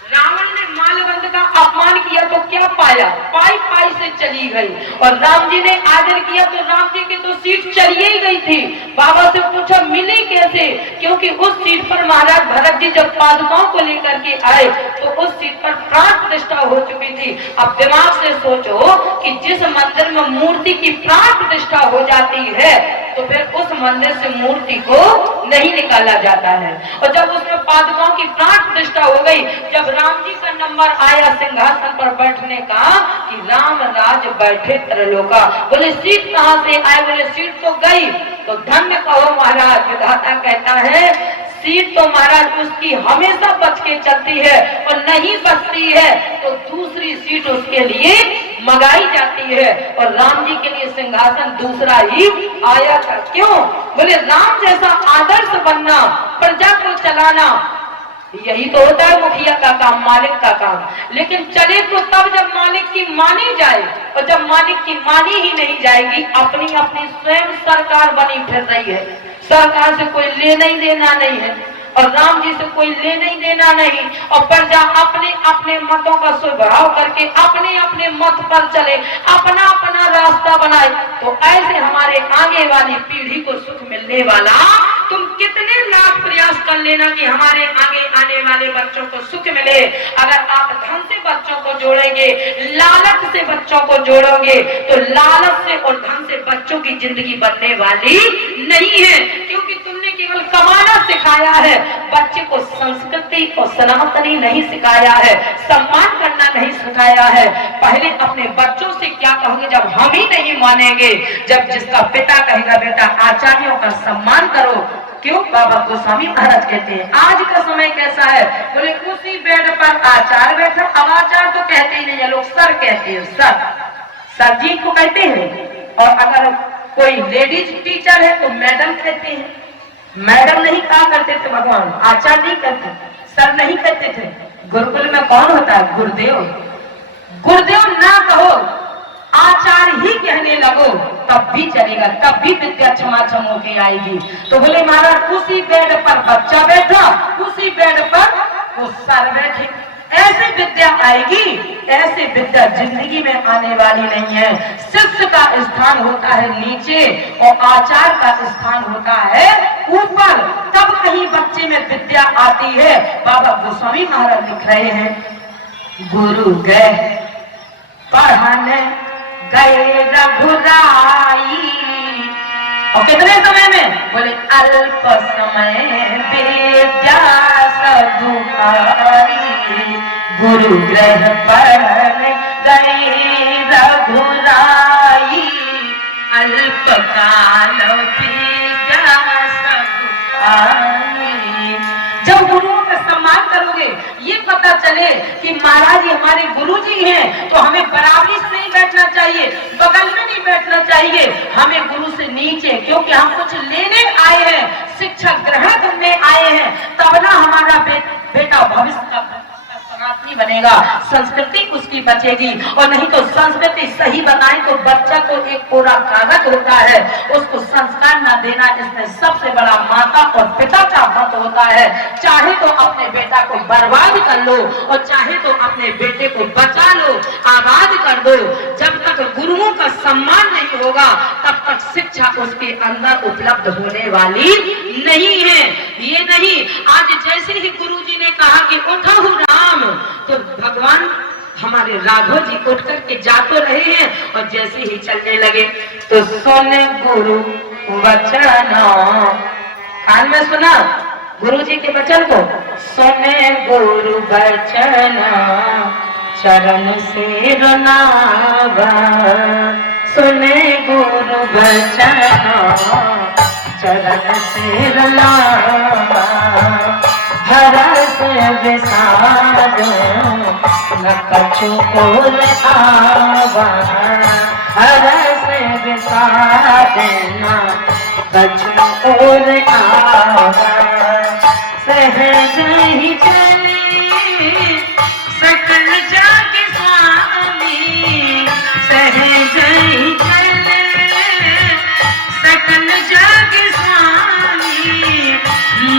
रावण ने मालवंत का अपमान किया तो क्या पाया? पाई पाई से चली गई। और राम जी ने आदर किया तो राम जी की तो सीट चली ही गई थी। बाबा से पूछा मिली कैसे? क्योंकि उस सीट पर महाराज भरत जी जब पादुकाओं को लेकर के आए तो उस सीट पर प्राण प्रतिष्ठा हो चुकी थी। अब दिमाग से सोचो कि जिस मंदिर में मूर्ति की प्राण प्रतिष्ठा हो जाती है तो फिर उस मंदिर से मूर्ति को नहीं निकाला जाता है। और जब उसमें पादुकाओं की प्राण प्रतिष्ठा हो गई, जब राम जी का नंबर आया सिंहासन पर बैठने का कि राम राज बैठे त्रिलोका, बोले सीट कहां से आए? बोले सीट तो गई। तो धन्य कहो महाराज, विधाता कहता है सीट तो महाराज उसकी हमेशा बच के चलती है, और नहीं बचती है तो दूसरी सीट उसके लिए मंगाई जाती है। और राम जी के लिए सिंहासन दूसरा ही आया था। क्यों? बोले राम जैसा आदर्श बनना, प्रजा को चलाना, यही तो होता है मुखिया का काम, मालिक का काम। लेकिन चले तो तब जब मालिक की मानी जाए, और जब मालिक की मानी ही नहीं जाएगी, अपनी अपनी स्वयं सरकार बनी फिर रही है। सरकार से कोई लेना ही देना नहीं है, और राम जी से कोई लेना ही देना नहीं, और प्रजा अपने अपने मतों का सुझाव करके अपने अपने मत पर चले, अपना अपना रास्ता बनाए। तो ऐसे हमारे आगे वाली पीढ़ी को सुख मिलने वाला तुम कितने लाख प्रयास कर लेना कि हमारे आगे आने वाले बच्चों को सुख मिले। अगर आप धन से बच्चों को जोड़ेंगे, लालच से बच्चों को जोड़ोगे, तो लालच से और धन से बच्चों की जिंदगी बनने वाली नहीं है। क्योंकि तुमने केवल कमाना सिखाया है, बच्चे को संस्कृति और सनातनी नहीं सिखाया है, सम्मान करना नहीं सिखाया है। पहले अपने बच्चों से क्या कहोगे जब हम ही नहीं मानेंगे? जब जिसका पिता कहेगा बेटा आचार्यों का सम्मान करो। क्यों? बाबा गोस्वामी महाराज कहते हैं आज का समय कैसा है? बोले उसी बेड पर आचार बैठा। अब आचार तो कहते ही नहीं है, लोग सर कहते हैं, सर जी को कहते हैं। और अगर कोई लेडीज टीचर है तो मैडम कहते हैं। मैडम नहीं कहा करते थे भगवान, आचार नहीं कहते, सर नहीं कहते थे। गुरुकुल में कौन होता है? गुरुदेव। गुरुदेव ना कहो, आचार ही कहने लगो, तब भी चलेगा, तब भी विद्या छमाछम होके आएगी। तो बोले महाराज उसी बेड पर बच्चा बैठा, उसी बेड पर वो सर बैठे, ऐसी विद्या आएगी। ऐसी विद्या जिंदगी में आने वाली नहीं है। शिष्य का स्थान होता है नीचे और आचार का स्थान होता है ऊपर, तब कहीं बच्चे में विद्या आती है। बाबा गोस्वामी महाराज लिख रहे हैं गुरु गए पढ़ाने गए रघुराई, और कितने समय में? बोले अल्प समय विद्या दुआरी, गुरु ग्रह पढ़न गए रघुराई, अल्पकाल विद्या सब आई। जब गुरुओं का सम्मान करोगे, ये पता चले कि महाराज जी हमारे गुरु जी हैं, तो हमें बराबरी से नहीं बैठना चाहिए, बगल में नहीं बैठना चाहिए, हमें गुरु से नीचे, क्योंकि हम कुछ लेने आए हैं, शिक्षा ग्रहण करने आए हैं, तब ना हमारा बेटा भविष्य का सनातनी बनेगा, संस्कृति उसकी बचेगी। और नहीं तो संस्कृति सही बताएं तो बच्चा तो एक पूरा कागज होता है, उसको संस्कार न देना इसमें सबसे बड़ा माता और पिता का मत होता है। चाहे तो अपने बेटा को बर्बाद कर लो और चाहे तो अपने बेटे को बचा लो, आबाद कर दो। जब तक गुरुओं का सम्मान नहीं होगा तब तक शिक्षा उसके अंदर उपलब्ध होने वाली नहीं है। ये नहीं आज जैसे ही गुरु जी ने कहा कि उठो राम, तो भगवान हमारे राघव जी उठ करके जा तो रहे हैं और जैसे ही चलने लगे तो सुन गुरु वचन, कान में सुना गुरु जी के वचन को, सुने गुरु वचन चरण सिर नावा, सुने गुरु वचन चरण सिर नावा, हरस विषाद न कछु कोल आवा, हरस विषाद न कछु कोल आवा, सहज ही चले सकल जग स्वामी, सहज ही चले सकल जग स्वामी,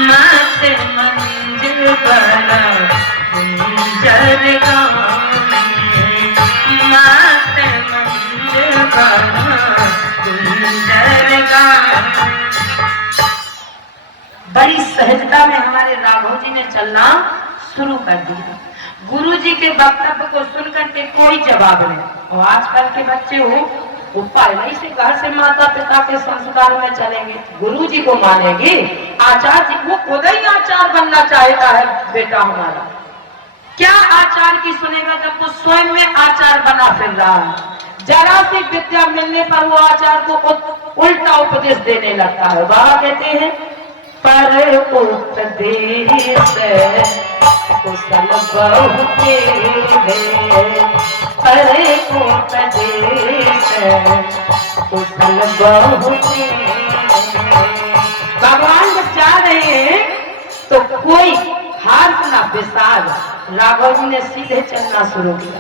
मत मंजिल बना जर गामी, मत मंजिल बना जर गामी। बड़ी सहजता में हमारे राघव जी ने चलना शुरू कर दिया। गुरु जी के वक्तव्य को सुनकर के कोई जवाब नहीं। और आजकल के बच्चे हो वो पहले से घर से माता पिता के संस्कार में चलेंगे, गुरु जी को मानेंगे, आचार्य जी, वो खुद ही आचार्य बनना चाहता है बेटा हमारा। क्या आचार्य की सुनेगा जब वो स्वयं में आचार्य बना फिर रहा है। जरा सी विद्या मिलने पर वो आचार्य को उल्टा उपदेश देने लगता है। बाबा कहते हैं पर उपदेश कुशल बहु तेरे, पर उपदेश कुशल बहु तेरे। भगवान जब जा रहे हैं तो कोई हार्द ना विषाद, राघव जी ने सीधे चलना शुरू किया।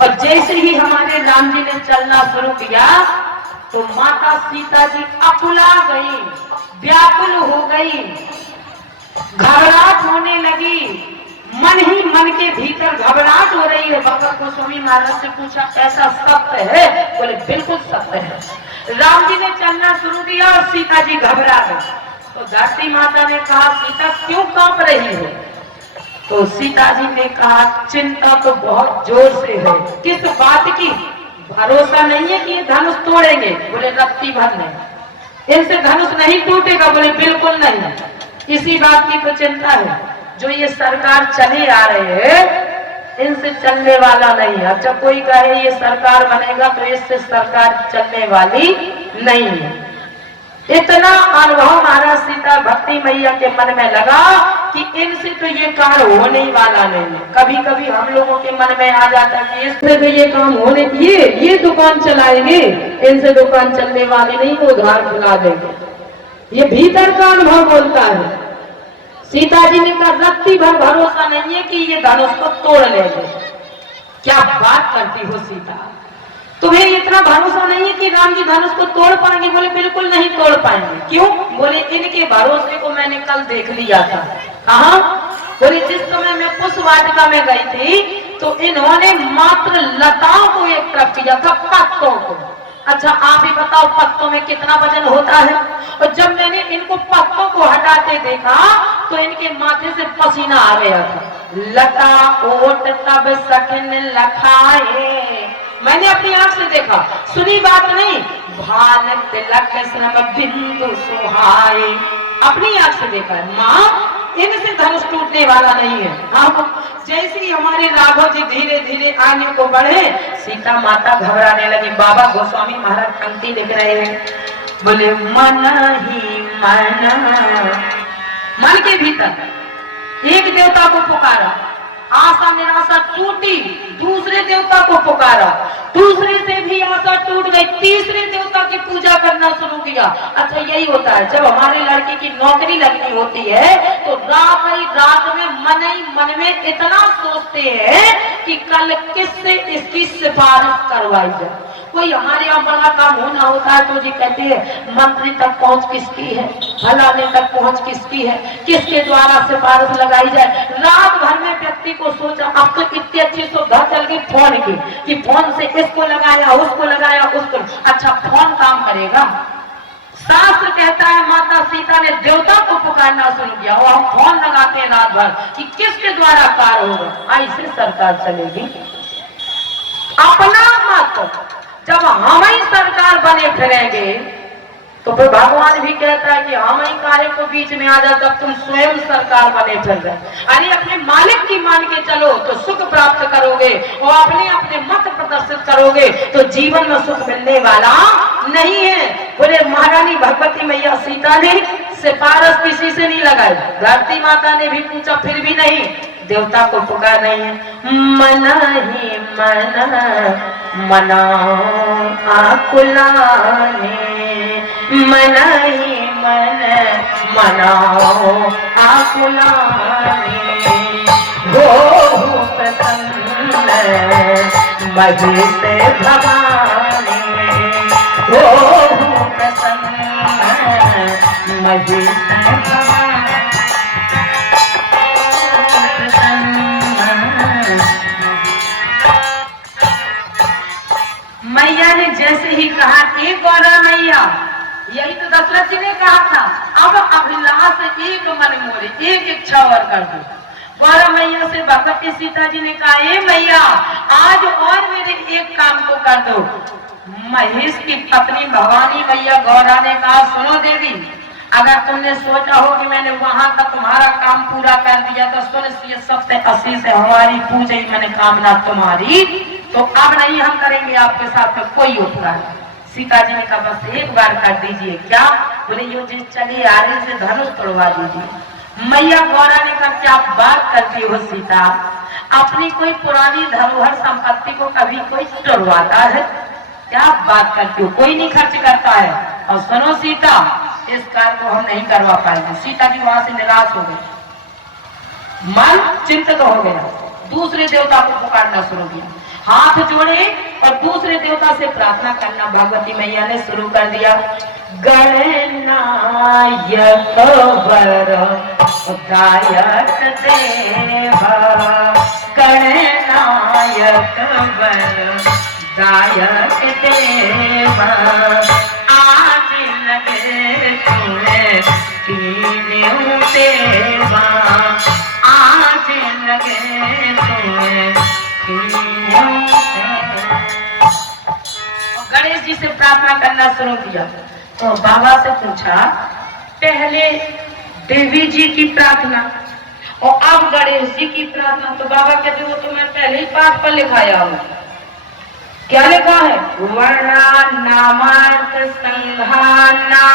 और जैसे ही हमारे राम जी ने चलना शुरू किया तो माता सीता जी अकुला गई, व्याकुल हो गई, घबराहट होने लगी, मन ही मन के भीतर घबराहट हो रही है। भगत गोस्वामी महाराज से पूछा ऐसा सत्य है? बोले बिल्कुल सत्य है। राम जी ने चलना शुरू किया और सीता जी घबरा गई। तो धरती माता ने कहा सीता क्यों कांप रही हो? तो सीता जी ने कहा चिंता तो बहुत जोर से है। किस बात की? भरोसा नहीं है कि ये धनुष तोड़ेंगे? बोले रत्ती भर नहीं, इनसे धनुष नहीं टूटेगा? बोले बिल्कुल नहीं। इसी बात की तो चिंता है, जो ये सरकार चले आ रहे हैं इनसे चलने वाला नहीं है। जब कोई कहे ये सरकार बनेगा तो इससे सरकार चलने वाली नहीं है। इतना अनुभव महाराज सीता भक्ति मैया के मन में लगा कि इनसे तो ये काम होने ही वाला नहीं है। कभी कभी हम लोगों के मन में आ जाता है कि इससे तो ये काम होने, ये दुकान चलाएंगे, इनसे दुकान चलने वाली नहीं, वो उधार खुला देंगे। ये भीतर का अनुभव बोलता है। सीता जी ने कहा रत्ती भर भरोसा नहीं है कि ये धनुष को तोड़ लेंगे। क्या बात करती हो सीता, तुम्हें इतना भरोसा नहीं है कि राम जी धनुष को तोड़ पाएंगे? बोले बिल्कुल नहीं तोड़ पाएंगे। क्यों? बोले इनके भरोसे को मैंने कल देख लिया था। कहा? बोले जिस समय मैं पुष्प वाटिका में गई थी तो इन्होंने मात्र लताओं को एक तरफ किया था, पत्तों को। अच्छा आप ही बताओ पत्तों में कितना वजन होता है? और जब मैंने इनको पत्तों को हटाते देखा तो इनके माथे से पसीना आ गया था। लता ओट तब सकिन लखाए, मैंने अपनी आंख से देखा, सुनी बात नहीं। भाल तिलक श्रम बिंदु सुहाए, अपनी आंख से देखा। माँ इनसे धनुष टूटने वाला नहीं है। अब जैसे ही हमारे राघव जी धीरे धीरे आने को बढ़े, सीता माता घबराने लगी। बाबा गोस्वामी महाराज पंक्ति लिख रहे हैं, बोले मन ही मन के भीतर एक देवता को पुकारा, आशा निराशा टूटी, दूसरे देवता को पुकारा, दूसरे से भी आशा टूट गई, तीसरे देवता की पूजा करना शुरू किया। अच्छा यही होता है, जब हमारे लड़के की नौकरी लगनी होती है तो रात में मन में इतना सोचते हैं कि कल किससे इसकी सिफारिश करवाई जाए। कोई हमारे यहाँ बड़ा काम होना होता है तो जी कहते हैं मंत्री तक पहुंच किसकी है, फलाने तक पहुंच किसकी है, किसके द्वारा सिफारिश लगाई जाए। रात भर में व्यक्ति को सोचा, अब तो इतनी अच्छी सुविधा चल गई फोन की कि फोन से इसको लगाया उसको। अच्छा फोन काम करेगा? शास्त्र कहता है माता सीता ने देवता को पुकारना शुरू किया और हम फोन लगाते हैं रात भर कि किसके द्वारा कार्य होगा। ऐसे सरकार चलेगी? अपना मत, जब हम ही सरकार बने फिरेंगे तो फिर भगवान भी कहता है कि हम ही कार्य को बीच में आ जाए, तब तुम स्वयं सरकार बने फिर रहे। अरे अपने मालिक की मान के चलो तो सुख प्राप्त करोगे, और अपने मत प्रदर्शित करोगे तो जीवन में सुख मिलने वाला नहीं है। बोले महारानी भगवती मैया सीता ने सिफारिश किसी से नहीं लगाई, धरती माता ने भी पूछा फिर भी नहीं, देवता को पुकार रही है। मन ही मना आकुलाने, मन ही मनाओ आकुलाने, हो प्रसन्न मधु से भवानी, हो प्रसन्न मधु से भवानी। मैया ने जैसे ही कहा एक गौरा मैया, यही तो दशरथ जी ने कहा था, अब अभिलाष एक मन मोरे, एक इच्छा और कर दो। गौरा मैया से भगवती सीता जी ने कहा, ए मैया आज और मेरे एक काम को कर दो। महेश की पत्नी भवानी मैया गौरा ने कहा, सुनो देवी, अगर तुमने सोचा हो कि मैंने वहां का तुम्हारा काम पूरा कर दिया तो सुनिश्चित सबसे अस्सी से हमारी पूजा ही मैंने कामना तुम्हारी, तो अब नहीं हम करेंगे आपके साथ में कोई उपकार। सीता जी ने कहा बस एक बार कर दीजिए। क्या? बोले यो जिस चली आ रही से धनुष तोड़वा दीजिए। मैया गौरा ने कहा क्या बात करती हो सीता, अपनी कोई पुरानी धरोहर संपत्ति को कभी कोई तोड़वाता है? क्या बात करती हो, कोई नहीं खर्च करता है। और सुनो सीता, इस कार्य को हम नहीं करवा पाएंगे। सीता जी वहां से निराश हो गई, मन चिंतित हो गया, दूसरे देवता को पुकारना शुरू किया, हाथ जोड़े और दूसरे देवता से प्रार्थना करना भगवती मैया ने शुरू कर दिया। गणनायक वर दायक देवा, गणनायक वर दायक देवा, आज लगे तुम्हें तीनों देवा, आज लगे तुम्हें तीनों। गणेश जी से प्रार्थना करना शुरू किया तो बाबा से पूछा, पहले देवी जी की प्रार्थना और अब गणेश जी की प्रार्थना। तो बाबा कहते वो तो मैं पहले ही पाठ पर लिखाया हूँ। क्या लिखा है? वर्णा नामार्थ संघाना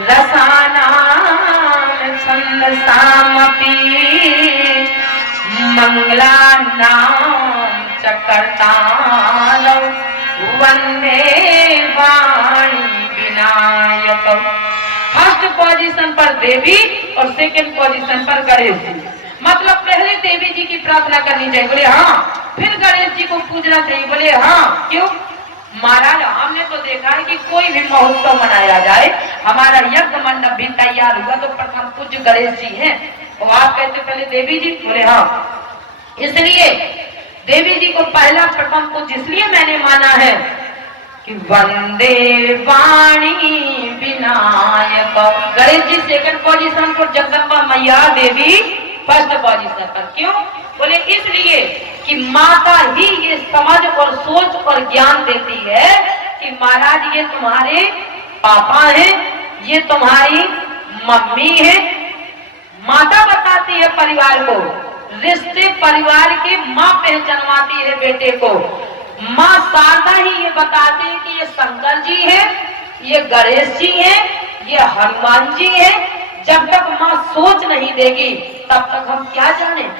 रसाना छंद सामपी मंगला नाम चक्रताल वंदे वाणी विनायक। फर्स्ट पोजीशन पर देवी और सेकंड पोजीशन पर गणेश जी। मतलब पहले देवी जी की प्रार्थना करनी चाहिए। बोले हाँ, फिर गणेश जी को पूजना चाहिए। बोले हाँ, क्यों? महाराज हमने तो देखा है कि कोई भी महोत्सव मनाया जाए, हमारा यज्ञ मंडप भी तैयार हुआ तो प्रथम पूज्य गणेश जी हैं और आप कहते पहले देवी जी। बोले हाँ, इसलिए देवी जी को पहला प्रथम पूज्य इसलिए मैंने माना है कि वंदे वाणी विनायक। गणेश जी सेकंड पोजीशन पर, जगदम्बा मैया देवी फर्स्ट पोजीशन पर। क्यों? बोले इसलिए कि माता ही ये समझ और सोच और ज्ञान देती है कि महाराज ये तुम्हारे पापा हैं, ये तुम्हारी मम्मी है, माता बताती है परिवार को, रिश्ते परिवार की माँ पहचानवाती है बेटे को। माँ शारदा ही ये बताती है कि ये शंकर जी है, ये गणेश जी है, ये हनुमान जी है। जब तक माँ सोच नहीं देगी तब तक हम क्या जाने।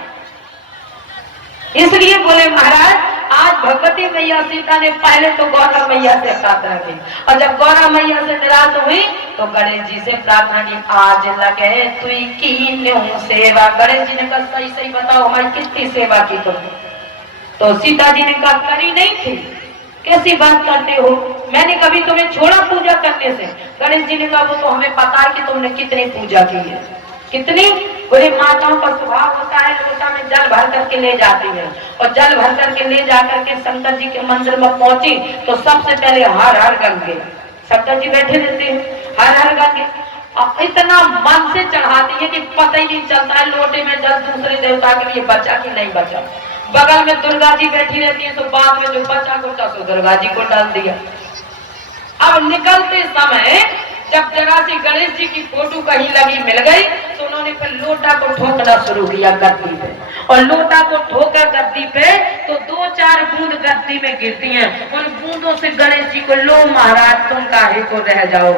इसलिए बोले महाराज आज भगवती मैया सीता ने पहले तो गौरा मैया से प्रार्थना की, और जब गौरा मैया से निराश हुई तो गणेश जी से प्रार्थना की, आज लगे तुई की सेवा। गणेश जी ने कहा सही सही बताओ हमारी कितनी सेवा की तुमने। तो सीता जी ने कहा करी नहीं थी, कैसी बात करते हो, मैंने कभी तुम्हें छोड़ा पूजा करने से। गणेश जी ने कहा वो तो हमें पता है कि तुमने कितनी पूजा की है। कितनी? बोले माताओं का स्वभाव होता है लोटा में जल भर करके ले जाती है, और जल भर करके ले जाकर के शंकर जी के मंदिर में पहुंची तो सबसे पहले हर हर गंगे, शंकर जी बैठे रहते हैं हर हर गंगे, और इतना मन से चढ़ाती है कि पता ही नहीं चलता है लोटे में जल दूसरे देवता के लिए बचा कि नहीं बचा। बगल में दुर्गा जी बैठी रहती है तो बाद में जो बचा कुचा तो दुर्गा जी को डाल दिया। अब निकलते समय जब जगह से गणेश जी की फोटो कहीं लगी मिल गई तो उन्होंने फिर लोटा को ठोकना शुरू किया गद्दी पे, और लोटा को ठोका गद्दी पे तो 2-4 बूंद गद्दी में गिरती हैं। उन बूंदों से गणेश जी को लो महाराज तुम काहे को रह जाओ।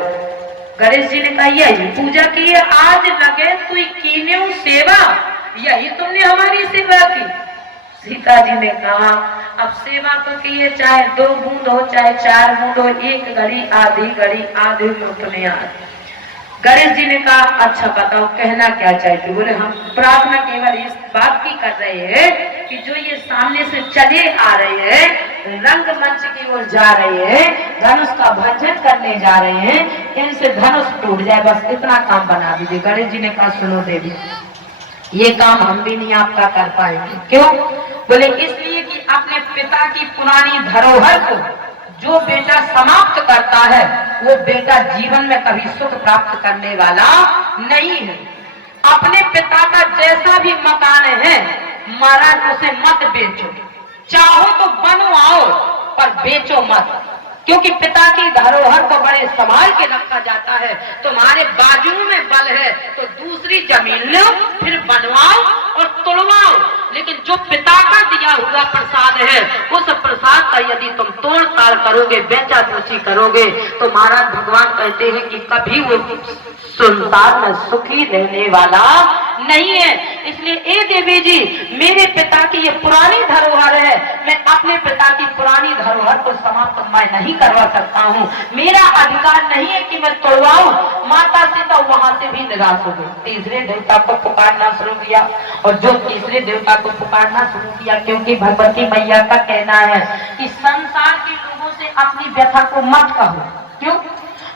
गणेश जी ने कहा यही पूजा की है, आज लगे तू कीन्यू सेवा, यही तुमने हमारी सेवा की। सीता जी ने कहा अब सेवा तो किए चाहे 2 बूंद हो चाहे 4 बूंद हो, एक घड़ी आधी मुफ्त में आ। गणेश जी ने कहा अच्छा बताओ कहना क्या चाहते। बोले हम प्रार्थना केवल इस बात की कर रहे हैं कि जो ये सामने से चले आ रहे हैं रंगमंच की ओर जा रहे हैं, धनुष का भंजन करने जा रहे हैं, इनसे धनुष टूट जाए बस इतना काम बना दीजिए। गणेश जी ने कहा सुनो देवी ये काम हम भी नहीं आपका कर पाएंगे। क्यों? बोले इसलिए कि अपने पिता की पुरानी धरोहर को जो बेटा समाप्त करता है वो बेटा जीवन में कभी सुख प्राप्त करने वाला नहीं है। अपने पिता का जैसा भी मकान है महाराज उसे मत बेचो, चाहो तो बनवाओ पर बेचो मत, क्योंकि पिता की धरोहर को बड़े संभाल के रखा जाता है। तुम्हारे बाजू में बल है तो दूसरी जमीन लो फिर बनवाओ और तोड़वाओ, लेकिन जो पिता का दिया हुआ प्रसाद है उस प्रसाद का यदि तुम तोड़ ताड़ करोगे बेचा बेची करोगे तो महाराज भगवान कहते हैं कि कभी वो संसार में सुखी रहने वाला नहीं है। इसलिए ए देवी जी मेरे पिता की ये पुरानी धरोहर है, मैं अपने पिता की पुरानी धरोहर को समाप्त मैं नहीं करवा सकता हूँ, मेरा अधिकार नहीं है कि मैं तोड़वाऊं। माता सीता वहां से भी निराश हो गई, तीसरे देवता को पुकारना शुरू किया, और जो तीसरे देवता को पुकारना शुरू किया क्योंकि भगवती मैया का कहना है कि संसार के लोगों से अपनी व्यथा को मत कहो। क्यों?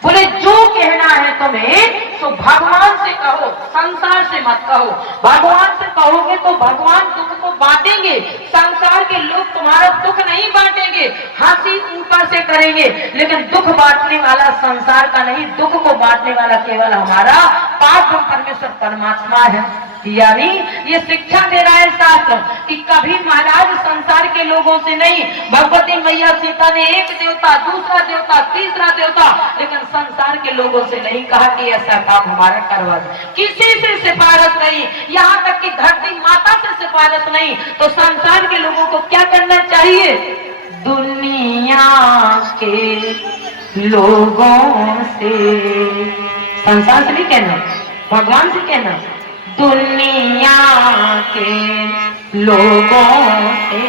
बोले जो कहना है तुम्हें तो भगवान से कहो, संसार से मत कहो। भगवान से कहोगे तो भगवान दुख को बांटेंगे, संसार के लोग तुम्हारा दुख नहीं बांटेंगे, हंसी ऊपर से करेंगे, लेकिन दुख बांटने वाला संसार का नहीं, दुख को बांटने वाला केवल हमारा पाप परमेश्वर परमात्मा है। यानी ये शिक्षा दे रहा है शास्त्र कि कभी महाराज संसार के लोगों से नहीं, भगवती मैया सीता ने एक देवता दूसरा देवता तीसरा देवता, लेकिन संसार के लोगों से नहीं कहा कि ऐसा काम हमारा करवा दो, किसी से सिफारिश नहीं, यहाँ तक कि धरती माता से सिफारिश नहीं, तो संसार के लोगों को क्या करना चाहिए? दुनिया के लोगों से, संसार से नहीं कहना, भगवान से कहना, दुनिया के लोगों से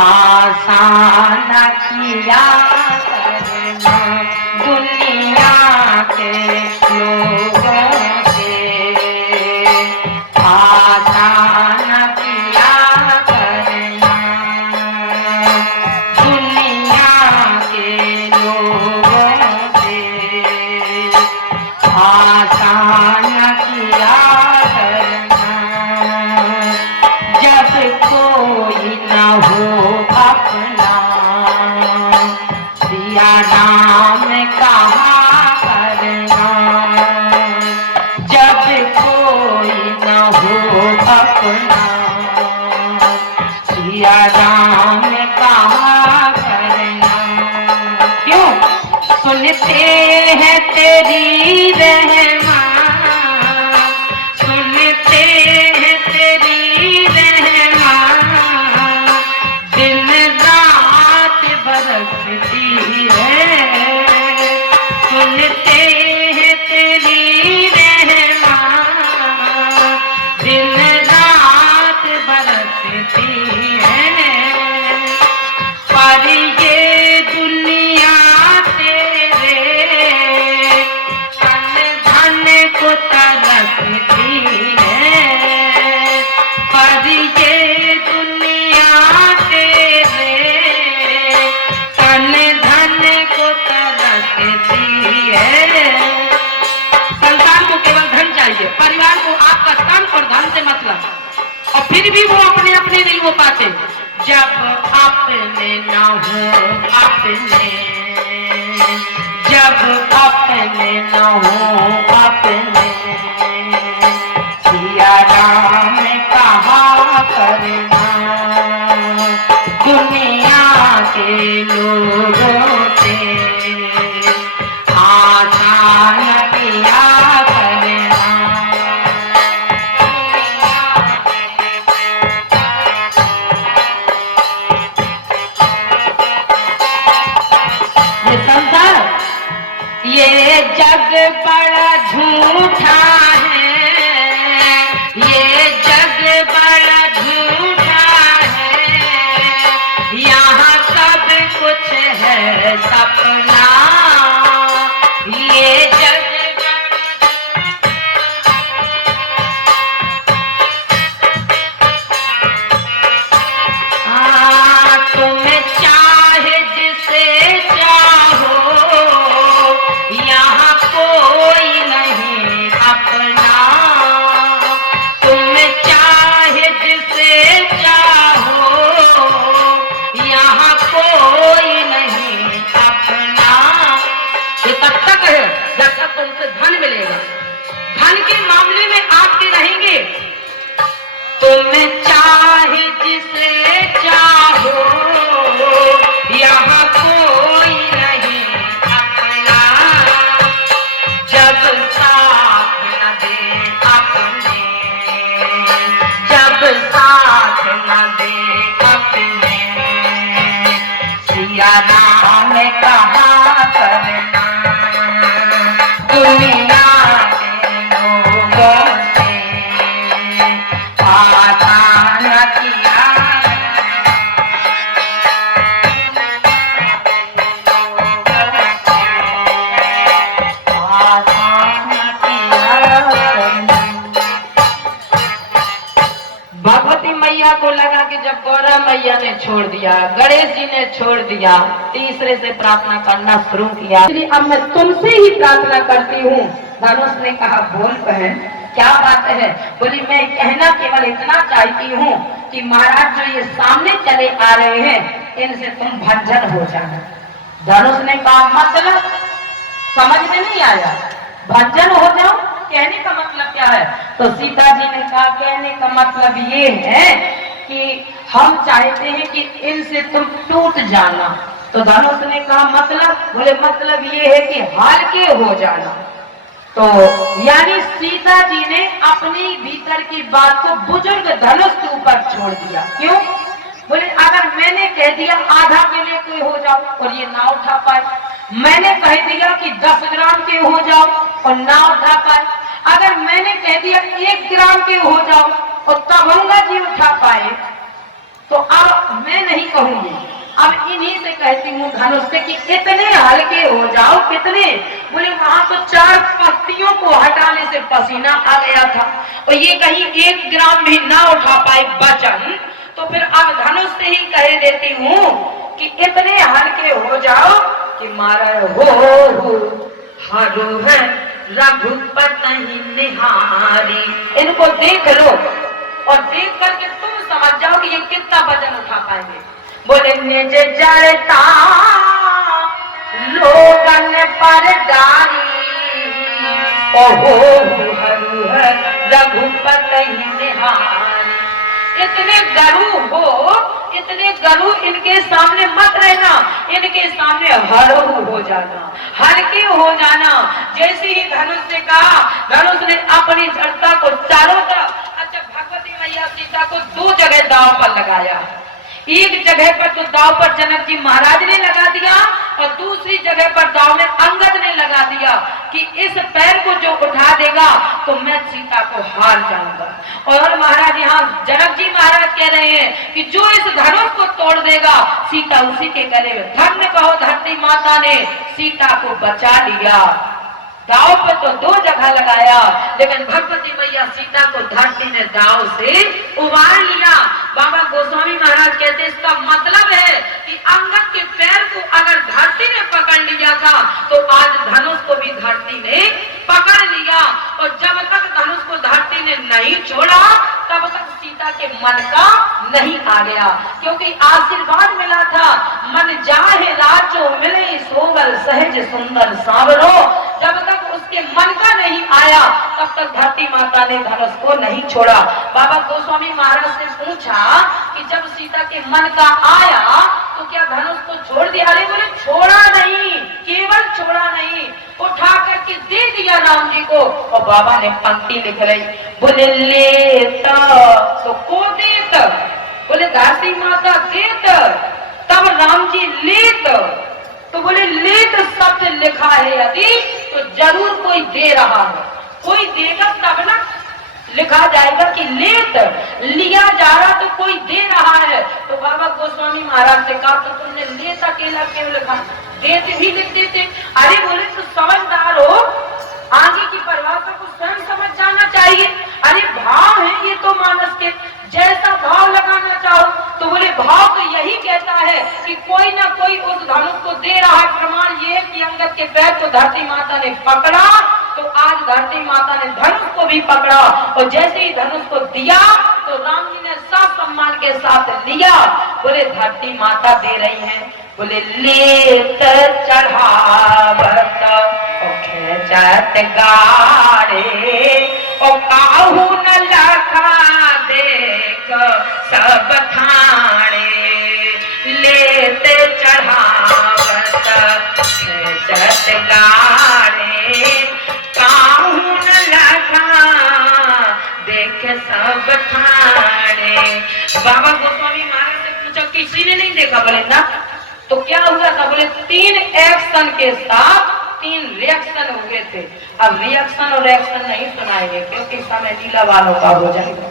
आसान किया करना, दुनिया के लोगों से आसान किया करना, दुनिया के लोगों से आसान किया करना। जब कोई न हो अपना सिया नाम कहा करना, जब कोई न हो अपना सिया नाम कहा करना। क्यों? सुनते हैं तेरी रहमा, बसती है, सुनते हैं तेरी रहमा, दिन रात बरसती है, पर ये दुनिया तेरे तन धन को तरसती है, पर ये दुनिया तेरे तन धन को तरसती है। संसार को केवल धन चाहिए, परिवार को आपका तन और धन से मतलब, और फिर भी वो अपने अपने नहीं हो पाते। जब अपने ना हो अपने, जब अपने ना हो अपने, सिया राम कहा करना दुनिया के लोगों से, आसान किया करना। ये संसार, ये जग बड़ा झूठा है, ये जग बड़ा झूठा है, यहाँ सब कुछ है सपना, ये जग तुम चाहे जिसे चाहो, यहाँ कोई नहीं अपना, तुम चाहे जिसे चाहो, यहाँ कोई नहीं अपना। ये तब तक है जब तक तुमसे धन मिलेगा, धन के मामले में आपके रहेंगे। तुम चाहे जिसे चाहो, यहाँ कोई नहीं अपना, जब साथ न दे अपने, जब साथ न दे अपने, सिया राम कहा करना दुनिया के लोगों से, आसान किया भगवती मैया को लगा कि जब गौरा मैया ने छोड़ दिया, गणेश जी ने छोड़ दिया, तीसरे से प्रार्थना करना शुरू किया। अब मैं तुमसे ही प्रार्थना करती हूँ। धनुष ने कहा बोल बहन क्या बात है? बोली मैं कहना केवल इतना चाहती हूँ कि महाराज जो ये सामने चले आ रहे हैं इनसे तुम भंजन हो जाना। धनुष ने कहा मतलब समझ में नहीं आया, भंजन हो जाओ कहने का मतलब क्या है? तो सीता जी ने कहा कहने का मतलब ये है कि हम चाहते हैं कि इनसे तुम टूट जाना। तो धनुष ने कहा मतलब? बोले मतलब ये है कि हल्के हो जाना। तो यानी सीता जी ने अपनी भीतर की बात को बुजुर्ग धनुष के ऊपर छोड़ दिया। क्यों? बोले अगर मैंने कह दिया आधा के लिए कोई हो जाओ और ये ना उठा पाए, मैंने कह दिया कि 10 ग्राम के हो जाओ और ना उठा पाए, अगर मैंने कह दिया 1 ग्राम के हो जाओ और तब गंगा जी उठा पाए, तो अब मैं नहीं कहूंगी, अब इन्हीं से कहती हूँ धनुष से कि इतने हल्के हो जाओ। कितने? बोले वहां तो 4 पत्तियों को हटाने से पसीना आ गया था और ये कहीं 1 ग्राम भी ना उठा पाए वजन। तो फिर अब धनुष से ही कह देती हूँ कि इतने हल्के हो जाओ कि मारा हो हरु है रघुपति निहारी। इनको देख लो और देख करके तुम समझ जाओ कि ये कितना वजन उठा पाएंगे। बोले निज जड़ता लोगन पर डारी, ओहो हरु है रघुपति निहारी। इतने गरु हो, इतने गरु इनके सामने मत रहना, इनके सामने हरहु हो जाना, हल्के हो जाना। जैसे ही धनुष ने कहा, धनुष ने अपनी जड़ता को चारों तरफ, अच्छा भगवती मैया सीता को 2 जगह दांव पर लगाया। एक जगह पर तो दांव पर जनक जी महाराज ने लगा दिया, दूसरी जगह पर दाव में अंगद ने लगा दिया कि इस पैर को जो उठा देगा तो मैं सीता को हार जाऊंगा। और महाराज यहाँ जनक जी महाराज कह रहे हैं कि जो इस धनुष को तोड़ देगा सीता उसी के गले में। धन्य कहो धरती माता ने सीता को बचा लिया। दाव पे तो दो जगह लगाया, लेकिन भगवती मैया सीता को धरती ने दाव से उबार लिया। बाबा गोस्वामी महाराज कहते हैं इसका मतलब है कि अंगद के पैर को अगर धरती ने पकड़ लिया था तो आज धनुष को भी धरती ने पकड़ लिया। और जब तक धनुष को धरती ने नहीं छोड़ा तब तक सीता के मन का नहीं आ गया, क्योंकि आशीर्वाद मिला था मन जाहे राजो मिले सोबर सहज सुंदर सावरो। जब तक उसके मन का नहीं आया तब तक धरती माता ने धनुष को नहीं छोड़ा। बाबा गोस्वामी महाराज से पूछा कि जब सीता के मन का आया तो क्या धनुष को छोड़ दिया? अरे बोले छोड़ा नहीं, केवल छोड़ा नहीं, उठा करके दे दिया राम जी को। और बाबा ने पंक्ति लिख रही, बोले लेता तो को देत, बोले धरती माता देत, तब राम जी लेत। तो बोले लेत शब्द लिखा है यदि तो जरूर कोई दे रहा है, कोई देगा तब ना लिखा जाएगा कि लेत लिया जा रहा तो कोई दे रहा है। तो बाबा गोस्वामी महाराज से कहा तो तुमने लेत अकेला क्यों लिखा, देते भी लिख देते। अरे बोले तो समझदार हो, आगे की परिभाषा को स्वयं समझ जाना चाहिए। अरे भाव है ये तो मानस के, जैसा भाव लगाना चाहो। तो बोले भाव तो यही कहता है कि कोई ना कोई उस धनुष को दे रहा है। प्रमाण ये है कि अंगद के पैर को धरती माता ने पकड़ा तो आज धरती माता ने धनुष को भी पकड़ा। और जैसे ही धनुष को दिया तो राम जी ने सब सम्मान के साथ लिया। बोले धरती माता दे रही है, बोले लेत चढ़ावत खेचत गाड़े ओ काहू न लखा देख सब थाने। लेत चढ़ावत खेचत गाड़े काहू न लखा देख सब थाने। बाबा गोस्वामी महाराज से पूछा किसी ने नहीं देखा? बोले ना। तो क्या हुआ था? बोले 3 एक्शन के साथ 3 रिएक्शन हुए थे। अब रिएक्शन और रिएक्शन नहीं सुनाएंगे क्योंकि समय लीला वालों का हो जाएगा।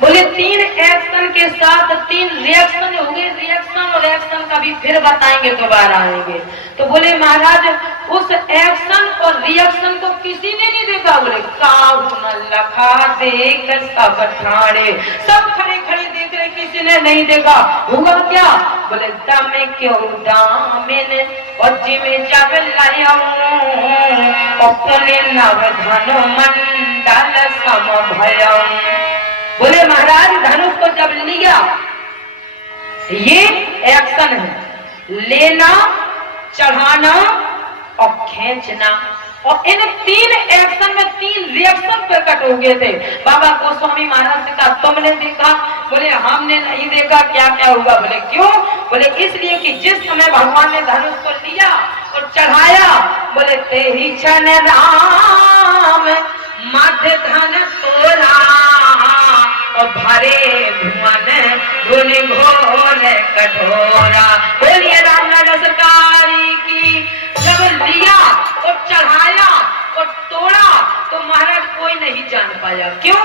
बोले 3 एक्शन के साथ 3 रिएक्शन हुए। रिएक्शन और रिएक्शन का भी फिर बताएंगे, दोबारा आएंगे। तो बोले महाराज उस एक्शन और रिएक्शन को किसी ने नहीं देखा। बोले काहू न लखा देख सब ठाणे, सब खड़े खड़े देख रहे, किसी ने नहीं देखा। हुआ क्या? बोले दमे क्यों दामिन और जिमे जब लयऊं अपने नव धन मंडल सम भयऊं। बोले महाराज धनुष को जब लिया, ये एक्शन है, लेना, चढ़ाना और खींचना। और इन 3 एक्शन में 3 रिएक्शन प्रकट हो गए थे। बाबा गोस्वामी महाराज से कहा तुमने देखा? बोले हमने नहीं देखा। क्या क्या हुआ? बोले क्यों? बोले इसलिए कि जिस समय भगवान ने धनुष को लिया और चढ़ाया, बोले ते ही क्षण राम मध्य धन तोरा और भरे भुवन गुण घोर कठोरा। बोलिए रामराजा सरकार की। जब लिया और चढ़ाया और तोड़ा तो महाराज कोई नहीं जान पाया। क्यों?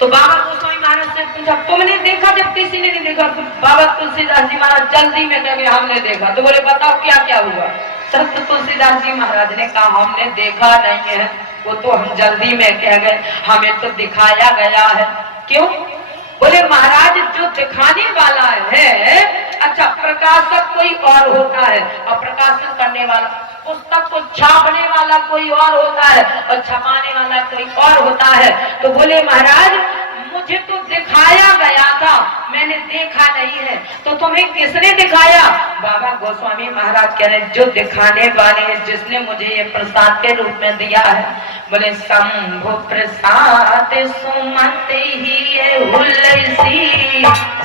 तो बाबा गोस्वामी महाराज से पूछा तुमने देखा? जब किसी ने नहीं देखा तो बाबा तुलसीदास जी महाराज जल्दी में कह गए हमने देखा। तो बोले बताओ क्या क्या हुआ? संत तुलसीदास जी महाराज ने कहा हमने देखा नहीं है, वो तो हम जल्दी में कह गए, हमें तो दिखाया गया है। क्यों? बोले महाराज जो दिखाने वाला है, अच्छा प्रकाशक कोई और होता है और प्रकाशन करने वाला, पुस्तक को छापने वाला कोई और होता है और छपाने वाला कोई और होता है। तो बोले महाराज मुझे तो दिखाया गया था, मैंने देखा नहीं है। तो तुम्हें किसने दिखाया? बाबा गोस्वामी महाराज कह रहे जो दिखाने वाले हैं, जिसने मुझे ये प्रसाद के रूप में दिया है। बोले शंभु प्रसाद सुमति ही हुलसी,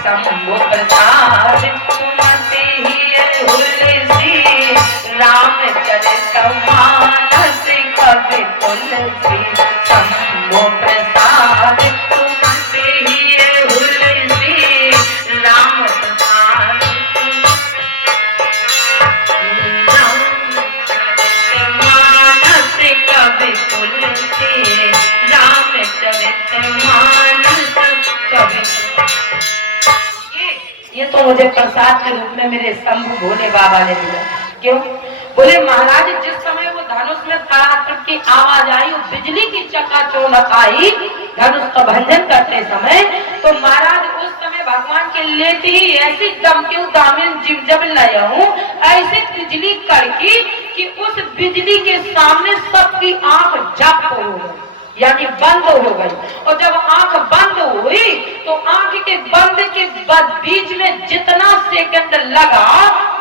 शंभु प्रसाद सुमति ही हुलसी, रामचरित मानस कवि तुलसी, शंभु प्रसाद सुमति ही हुलसी, राम प्रसाद। मुझे प्रसाद के रूप में मेरे शंभू भोले बाबा ने दिया। क्यों? बोले महाराज जिस समय वो धनुष में धड़ाधड़ की आवाज आई, वो बिजली की चकाचौंध आई धनुष का भंजन करते समय, तो महाराज उस समय भगवान के लेते ही ऐसी दमकी दामिन जीव जब लाया हूँ, ऐसी बिजली कड़की कि उस बिजली के सामने सबकी आंख झप हो गई, यानी बंद हो गई। और जब आंख बंद हुई तो आंख के बंद के बाद बीच में जितना सेकंड लगा,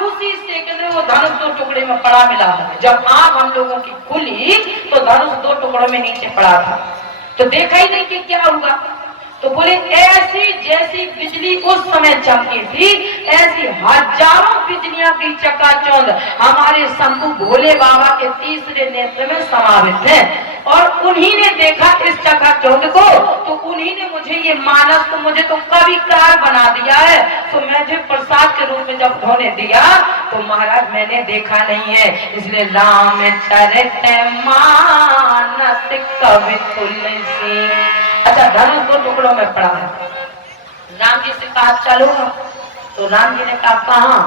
उसी सेकंड में वो धनुष दो टुकड़े में पड़ा मिला था। जब आंख हम लोगों की खुली तो धनुष दो टुकड़ों में नीचे पड़ा था, तो देखा ही नहीं कि क्या हुआ। तो बोले ऐसी जैसी बिजली उस समय चमकी थी, ऐसी हजारों बिजलियां की चकाचौंध हमारे शंभू भोले बाबा के तीसरे नेत्र में समावित है। और उन्हीं ने देखा इस चकाचौंध को, तो उन्हीं ने मुझे ये मानस को मुझे तो कविकार बना दिया है। तो मुझे प्रसाद के रूप में जब उन्होंने दिया तो महाराज मैंने देखा नहीं है, इसलिए रामचरित मानस कवि तुलसी। अच्छा, धनुष दो टुकड़ों में पड़ा है। राम जी से कहा चलो, तो राम जी ने कहा कहाँ?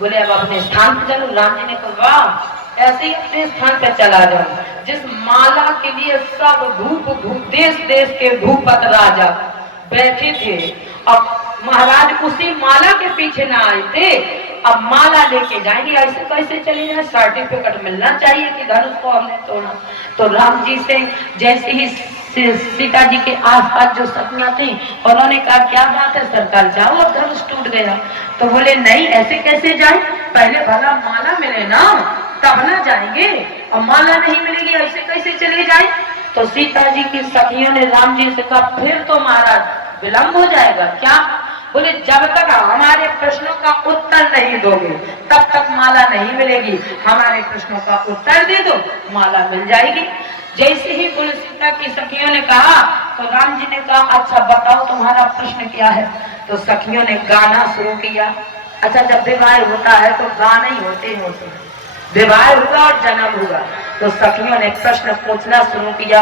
बोले अब अपने स्थान पे चलो। राम जी ने कहा वाह, ऐसे ही अपने स्थान पे चला जाओ। जिस माला के लिए सब देश देश के भूपत राजा बैठे थे, अब महाराज उसी माला के पीछे ना आए थे, अब माला लेके जाएंगे, ऐसे कैसे चले जाए? सर्टिफिकेट मिलना चाहिए कि धनुष को हमने तोड़ा। तो राम जी से जैसे ही सीता जी के आसपास जो सखियां थी, उन्होंने कहा क्या बात है सरकार, जाओ अब धनुष टूट गया। तो बोले नहीं, ऐसे कैसे जाए, पहले भला माला मिले ना तब ना जाएंगे, और माला नहीं मिलेगी ऐसे कैसे चले जाए? तो सीता जी की सखियों ने राम जी से कहा फिर तो महाराज विलंब हो जाएगा। क्या? बोले जब तक हमारे प्रश्नों का उत्तर नहीं दोगे तब तक माला नहीं मिलेगी, हमारे प्रश्नों का उत्तर दे दो माला मिल जाएगी। जैसे ही बोले सीता की सखियों ने कहा तो राम जी ने कहा अच्छा बताओ तुम्हारा प्रश्न क्या है? तो सखियों ने गाना शुरू किया। अच्छा, जब विवाह होता है तो गाने ही होते हैं। विवाह हुआ और जन्म हुआ तो सखियों ने प्रश्न पूछना शुरू किया।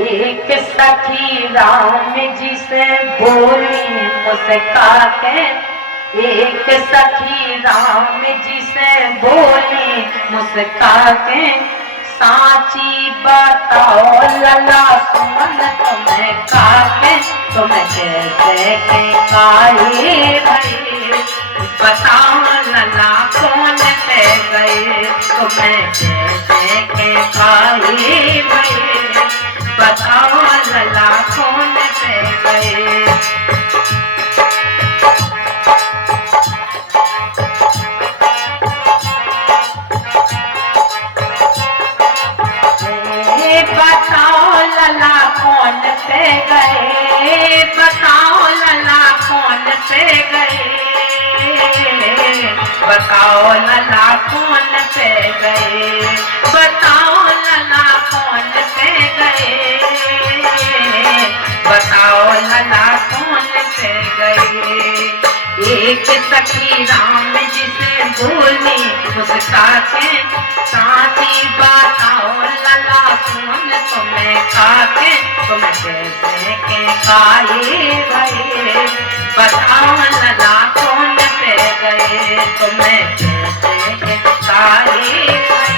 एक सखी राम जी से बोली मुस्का के, एक सखी राम जी से बोली मुस्का के, साची बताओ लला सुमन तुम्हें काके, तुम्हें कैसे के काहे भई, बताओ लला कौन पे गए, तुम्हें कैसे के काहे भई, बताओ लला कौन पे गए। बताओ लला कौन पे गए, बताओ लला कौन पे गए, बताओ लला कौन पे गए, बताओ लला कौन पे गए, बताओ लला कौन पे गए। एक सखी राम जी से बोली मुस्का के, साथी बताओ लला सुन तुम्हें काके, तुम कैसे के काहे भई, बताओ लला कौन पे गए, तुम्हें कैसे के काहे भई।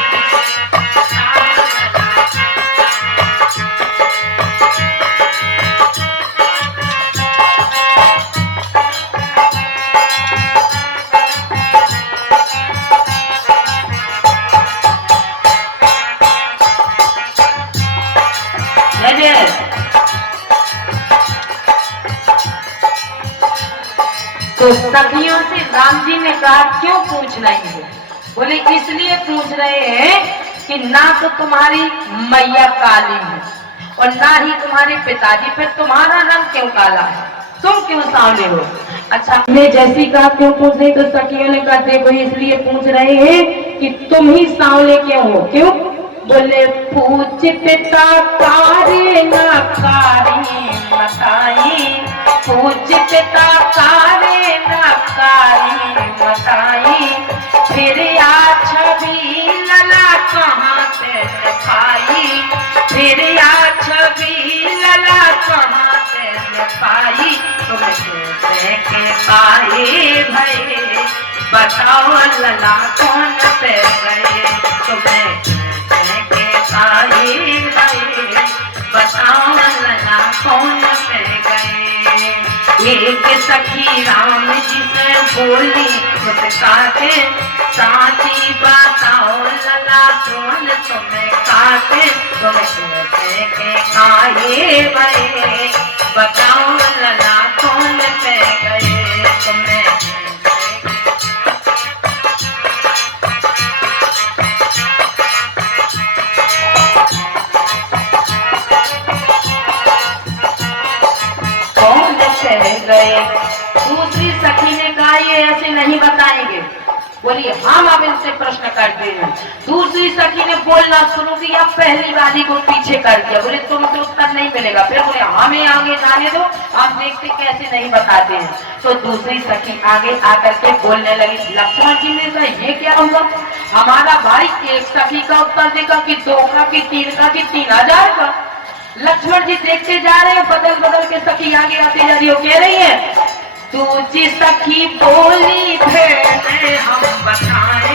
तो सखियों से राम जी ने कहा क्यों पूछ रही है? बोले इसलिए पूछ रहे हैं कि ना तो तुम्हारी मैया काली है और ना ही तुम्हारे पिताजी, फिर तुम्हारा रंग क्यों काला है, तुम क्यों सांवले हो? अच्छा, मैं जैसी कहा क्यों पूछ रही, तो सखियों ने कहा देखो इसलिए पूछ रहे हैं कि तुम ही सांवले क्यों हो। क्यों? बोले पूछ पिता कारी ना कारी मताई, पूछ पिता कारी ना कारी मताई, फिर आ छवि लला कहाँ से पाई, फिर आ छवि लला कहाँ से पाई, तुम से के काहे भये, बताओ लला कौन पे गए, तुम्हें से के काहे भये, बताओ लला कौन पे गए। एक सखी राम जी से बोली मुस्काते, साची बताओ लला कौन तुम्हें काटे, तुम्हें से के काहे भये, बताओ लला कौन पे गए, तुम्हें कौन पे गए। दूसरी सखी ने कहा ये ऐसे नहीं बताएंगे, बोली हम अब इनसे प्रश्न करते हैं। दूसरी सखी ने बोलना शुरू किया, पहली वाली को पीछे कर दिया, बोले तुमसे उत्तर नहीं मिलेगा। फिर बोले हमें आगे जाने दो, हम देखते कैसे नहीं बताते हैं। तो दूसरी सखी आगे आकर के बोलने लगी, लक्ष्मण जी ने कहा ये क्या होगा, हमारा भाई एक सखी का उत्तर देगा कि 2 का कि 3 का कि 3000 का। लक्ष्मण जी देखते जा रहे हैं, बदल बदल के सखी आगे आते जा रही हो, कह रही है दूजी सखी बोली भेने हम बताए,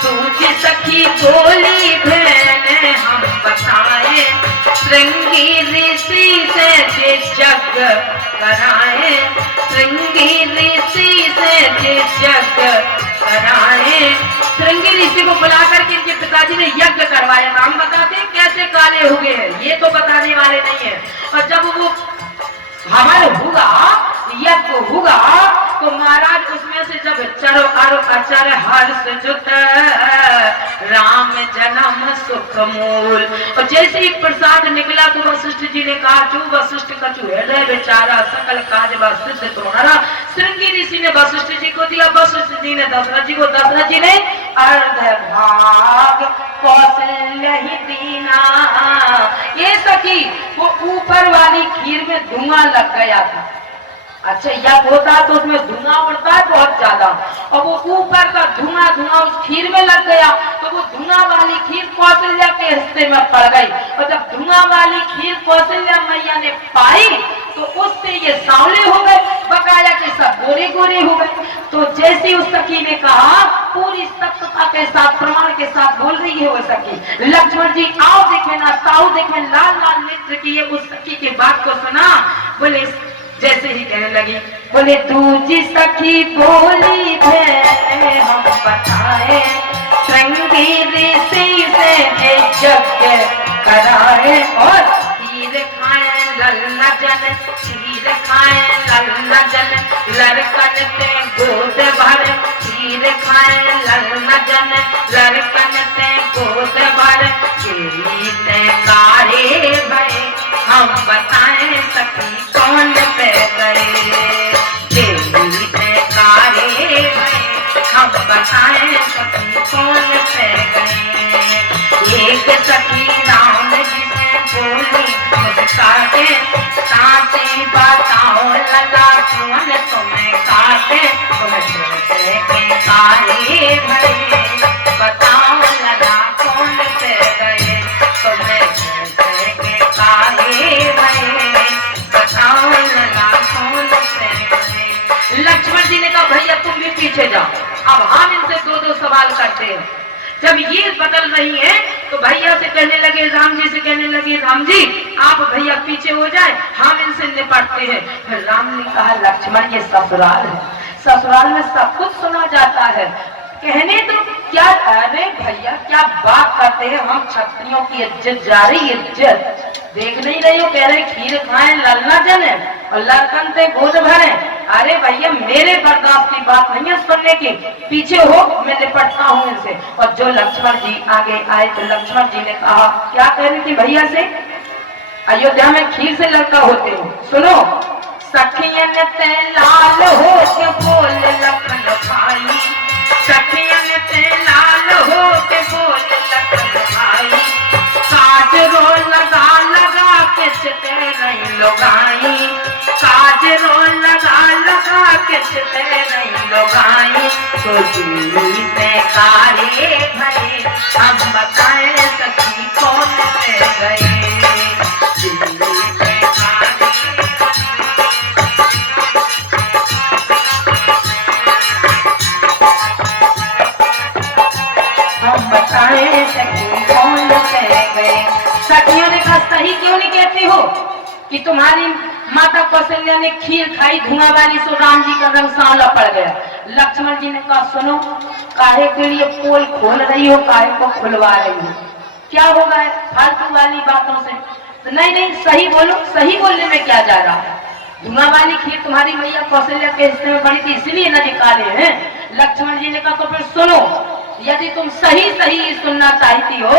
दूजी सखी बोली भेने हम बताए, श्रृंगी ऋषि से जे जग कराए, श्रृंगी ऋषि से जे जग कराए। श्रृंगी ऋषि को बुलाकर के इनके पिताजी ने यज्ञ करवाया। नाम बताते हैं कैसे काले हुए हैं, ये तो बताने वाले नहीं है। और जब वो हवन हुआ, यज्ञ हुआ, तो महाराज उसमें से जब चरो अरो अचर हर्ष जुत, राम जन्म सुख मूल, और जैसे ही प्रसाद निकला तो वशिष्ठ जी ने कहा जो वशिष्ठ कछु हृदय बेचारा, सकल काज वशिष्ठ तुम्हारा। श्रृंगी ऋषि ने वशिष्ठ जी को दिया, वशिष्ठ जी ने दशरथ जी को, दशरथ जी ने अर्ध भाग कौशल्य ही दीना। ये सखी वो ऊपर वाली खीर में धुआं लग गया था। अच्छा यज्ञ होता तो उसमें धुआं उड़ता है बहुत ज्यादा, और वो ऊपर का धुआं उस खीर में लग गया, तो वो धुआं वाली खीर कौशल्या के हिस्से में पड़ गई। और जब धुआं वाली खीर कौशल्या मैया ने पाई तो उससे ये सांवले हो गए, बकाया के सब गोरे गोरे हो गए। तो जैसे उस सखी ने कहा, पूरी सत्यता के साथ प्रमाण के साथ बोल रही है वो सखी, लक्ष्मण जी आओ देखे ना, ताऊ देखे, लाल लाल नेत्र किए उस सखी की बात को सुना। बोले जैसे ही कहने लगी, बोले दूजी सखी बोली थे हम बताए, श्रृंगी ऋषि से जे यज्ञ कराए, और खीर खाए लल्ला जन, खीर खाए लल्ला जन, लड़कन से गोद भर, खीर खाए लल्ला जन, लड़कन से गोद भर, खेली कारे भय, हम बताएं सखी कौन पे गए, खेली कारे भय, हम बताएं सखी कौन पे गए। एक सखी राम जी से बोली मुस्काते, साची बताओ लला कौन तुम्हें काटे, तुमसे के काहे भये, बताओ लला कौन पे गए, तुमसे के काहे भये, बताओ लला कौन पे गए। लक्ष्मण जी ने कहा भैया तुम भी पीछे जाओ, अब हम इनसे 2-2 सवाल करते हैं। जब ये बदल रही है तो भैया से कहने लगे, राम जी से कहने लगे, राम जी आप भैया पीछे हो जाए, हम इनसे निपटते हैं। फिर राम ने कहा लक्ष्मण ये ससुराल है, ससुराल में सब कुछ सुना जाता है, कहने तो क्या, अरे भैया क्या बात करते हैं, हम क्षत्रियों की इज्जत जा रही, इज्जत देख नहीं रही हो, कह रहे खीर खाएं लल्ला जने और लड़कन से गोद भरे। अरे भैया मेरे बर्दाश्त की बात नहीं है सुनने की, पीछे हो मैं निपटता हूँ इनसे। और जो लक्ष्मण जी आगे आए तो लक्ष्मण जी ने कहा, क्या कह रही थी भैया से, अयोध्या में खीर से लड़का होते हो, सुनो, सखियन ते लाल हो के बोल लखन भाई, सखियन ते लाल हो के बोल लखन भाई, काजरो लगा लगा के चिते नहीं लोगाई, काजरो लगा लगा के चिते नहीं लोगाई, तो दिल्ली पे कारे भरे, हम बताएं सखी कौन पे गए, दिल्ली पे कारे हम बताएं सखी कौन कह गए। सखियों ने कहा सही क्यों नहीं कहती हो कि तुम्हारी माता कौशल्या ने खीर खाई धुआं वाली सो राम जी का रंग सांवला पड़ गया। लक्ष्मण जी ने कहा सुनो, काहे के लिए पोल खोल रही हो, काहे को खुलवा रही हो, क्या होगा फालतू वाली बातों से। तो नहीं नहीं सही बोलो, सही बोलने में क्या जा रहा है। धुआं वाली खीर तुम्हारी मैया कौशल्या के हिस्से में पड़ी थी इसलिए न निकाले हैं। लक्ष्मण जी ने कहा तो फिर सुनो, यदि तुम सही सही सुनना चाहती हो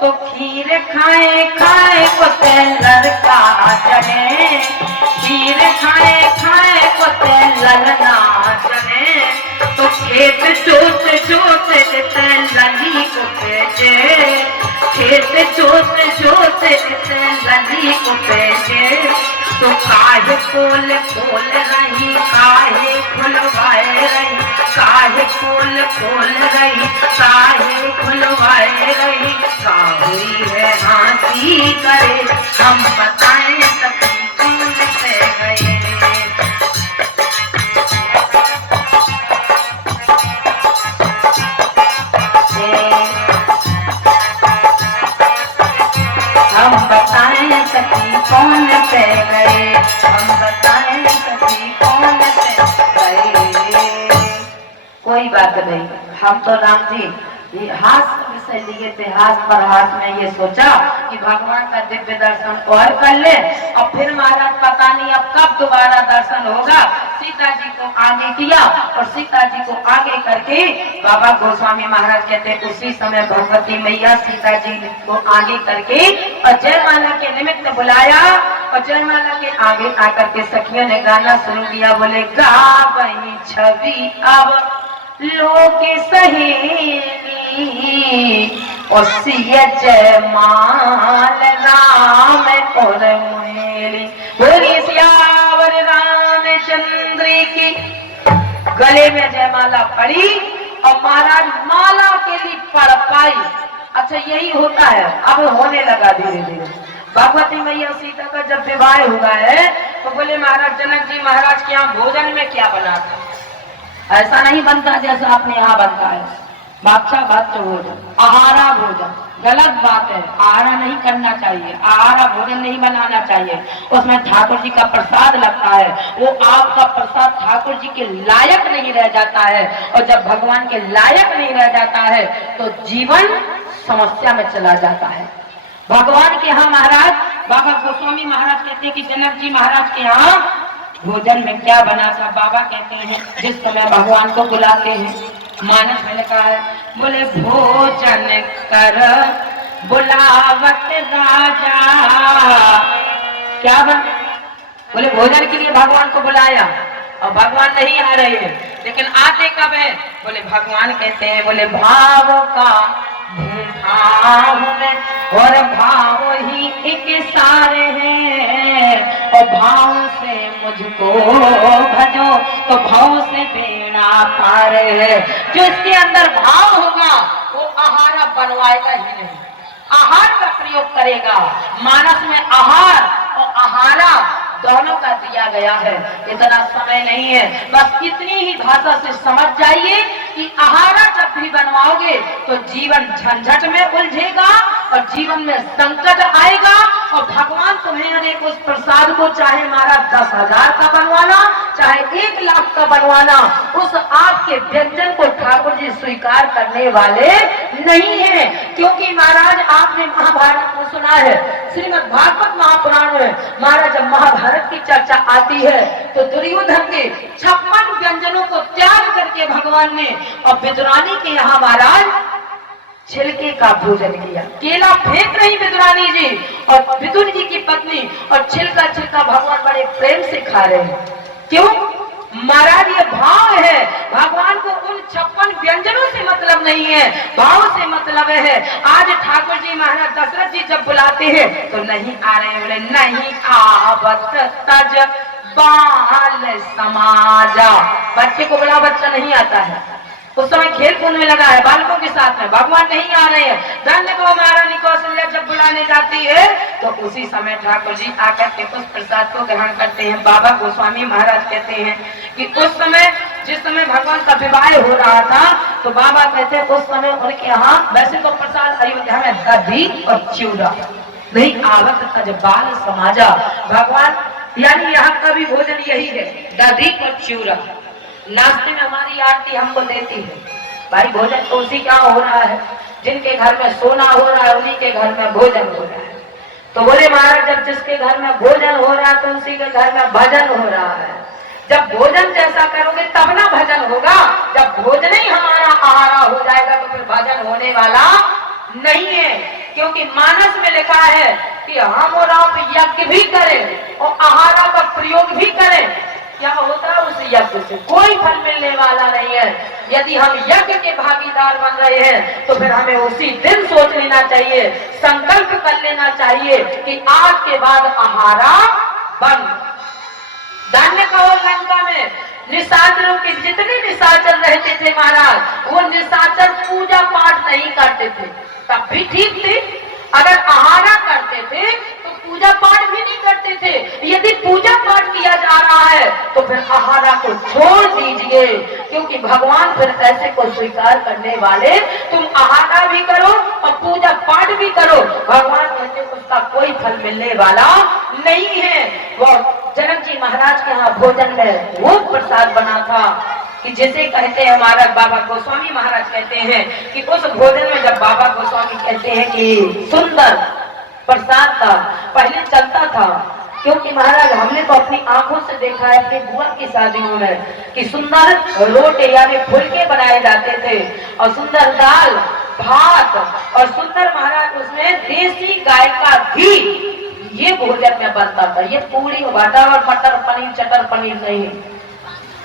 तो खीर खाए खाए को लड़का चले, खीर खाए खाए को ललना चले, तो खेत जोत जोत लली को पेजे, खेत जोत जोत लली को पेजे, तो काहे पोल खोल रही, काहे खुलवाए रही, काहे पोल खोल रही, काहे खुलवाए रही, का हुई है हंसी करे, हम बताएं सखी कौन से गए। हम बताएं सखी कौन से गए, हम बताएं सखी कौन से गए। कोई बात नहीं, हम तो राम जी हाथ विषय लिए थे, हाथ पर हाथ में ये सोचा कि भगवान का दिव्य दर्शन और कर ले, और फिर महाराज पता नहीं अब कब दोबारा दर्शन होगा। सीता जी को आगे किया और सीता जी को आगे करके बाबा गोस्वामी महाराज कहते उसी समय भगवती मैया सीता जी को आगे करके और जयमाला के निमित्त बुलाया, और जयमाला के आगे आकर के सखियों ने गाना शुरू किया, बोले गा वही छवि अब लोग सहेली और सिया जयमाल राम और मुहेली, बोली सियावर रामचंद्र की। गले में जयमाला पड़ी और महाराज माला के लिए पढ़ पाई। अच्छा यही होता है, अब होने लगा धीरे धीरे। भगवती मैया सीता का जब विवाह हुआ है तो बोले महाराज जनक जी महाराज के यहाँ भोजन में क्या बना था। ऐसा नहीं बनता जैसा आपने यहाँ बनता है, बादशाह भक्त भोजन, आहारा भोजन, गलत बात है। आहारा नहीं करना चाहिए, आहारा भोजन नहीं बनाना चाहिए, उसमें ठाकुर जी का प्रसाद लगता है, वो आपका प्रसाद ठाकुर जी के लायक नहीं रह जाता है, और जब भगवान के लायक नहीं रह जाता है तो जीवन समस्या में चला जाता है। भगवान के यहाँ महाराज बाबा गोस्वामी महाराज कहते हैं कि जनक जी महाराज के यहाँ भोजन में क्या बना था। बाबा कहते हैं जिस समय भगवान को बुलाते हैं, मानस में लिखा है, बोले भोजन कर बुलावत राजा, क्या बन, बोले भोजन के लिए भगवान को बुलाया और भगवान नहीं आ रहे हैं, लेकिन आते कब है, बोले भगवान कहते हैं, बोले भाव का भाव में और भाव ही एक सारे हैं, और भाव से मुझको भजो तो भाव से बेड़ा पार है। जो इसके अंदर भाव होगा वो आहार बनवाएगा ही नहीं, आहार का प्रयोग करेगा। मानस में आहार और आहारा दोनों का दिया गया है। इतना समय नहीं है, बस इतनी ही भाषा से समझ जाइए कि आहारा जब भी बनवाओगे तो जीवन झंझट में उलझेगा और जीवन में संकट आएगा, और भगवान तुम्हें उस प्रसाद को चाहे हमारा 10,000 का बनवाना चाहे 1 लाख का बनवाना, उस आपके व्यंजन को ठाकुर जी स्वीकार करने वाले नहीं है। क्योंकि महाराज आपने महाभारत में सुना है, श्रीमद् भागवत महापुराण में महाराज जब महाभारत की चर्चा आती है तो दुर्योधन के 56 व्यंजनों को त्याग करके भगवान ने और विदुरानी के यहाँ महाराज छिलके का भोजन किया। केला फेंक रही विदुरानी जी और विदुर जी की पत्नी, और छिलका छिलका भगवान बड़े प्रेम से खा रहे हैं। क्यों महाराज, ये भाव है। भगवान को उन 56 व्यंजनों से मतलब नहीं है, भाव से मतलब है। आज ठाकुर जी महाराज दशरथ जी जब बुलाते हैं तो नहीं आ रहे, बोले नहीं आवत तज बाल समाजा। बच्चे को बड़ा बच्चा नहीं आता है, उस समय खेल कूद में लगा है बालकों के साथ में, भगवान नहीं आ रहे हैं। धन्य को महारानी कौशल्या जब बुलाने जाती है तो उसी समय ठाकुर जी आकर के उस प्रसाद को ग्रहण करते हैं। बाबा गोस्वामी महाराज कहते हैं कि उस समय जिस समय भगवान का विवाह हो रहा था तो बाबा कहते उस समय उनके यहाँ वैसे तो प्रसाद अयोध्या में दही और चिवड़ा नहीं आवत तज बाल समाजा। भगवान यानी यहाँ का भी भोजन यही है, दही और चिवड़ा। नाश्ते में हमारी आरती हमको देती है, भाई भोजन तो उसी क्या हो रहा है, जिनके घर में सोना हो रहा है उन्हीं के घर में भोजन हो रहा है। तो बोले महाराज जब जिसके घर में भोजन हो रहा है तो उसी के घर में भजन हो रहा है। जब भोजन जैसा करोगे तब ना भजन होगा, जब भोजन ही हमारा आहारा हो जाएगा तो फिर भजन होने वाला नहीं है। क्योंकि मानस में लिखा है कि हम और आप यज्ञ भी करें और आहारा का प्रयोग भी करें, क्या होता है उस यज्ञ से कोई फल मिलने वाला नहीं है। यदि हम यज्ञ के भागीदार बन रहे हैं तो फिर हमें उसी दिन सोच लेना चाहिए, संकल्प कर लेना चाहिए कि आज के बाद आहारा बंद। धान्य का और लंका में निशाचरों के जितने निशाचर रहते थे महाराज, वो निशाचर पूजा पाठ नहीं करते थे, तब भी ठीक थे। अगर आहारा करते थे तो पूजा पाठ भी नहीं करते थे। यदि पूजा पाठ किया जा रहा है तो फिर आहारा को छोड़ दीजिए, क्योंकि भगवान फिर ऐसे को स्वीकार करने वाले, तुम आहारा भी करो और पूजा पाठ भी करो, भगवान कहते उसका कोई फल मिलने वाला नहीं है। वो जनक जी महाराज के यहाँ भोजन में वो प्रसाद बना था कि जिसे कहते हैं हमारा बाबा गोस्वामी महाराज कहते हैं कि उस भोजन में जब बाबा गोस्वामी कहते हैं कि सुंदर प्रसाद था, पहले चलता था, क्योंकि महाराज हमने तो अपनी आंखों से देखा है अपनी बुआ की शादियों में कि सुंदर रोटे यानी फुलके बनाए जाते थे और सुंदर दाल भात और सुंदर महाराज उसमें देसी गाय का घी, ये भोजन में बनता था। ये पूरी भाटा और मटर पनीर चटर पनीर नहीं,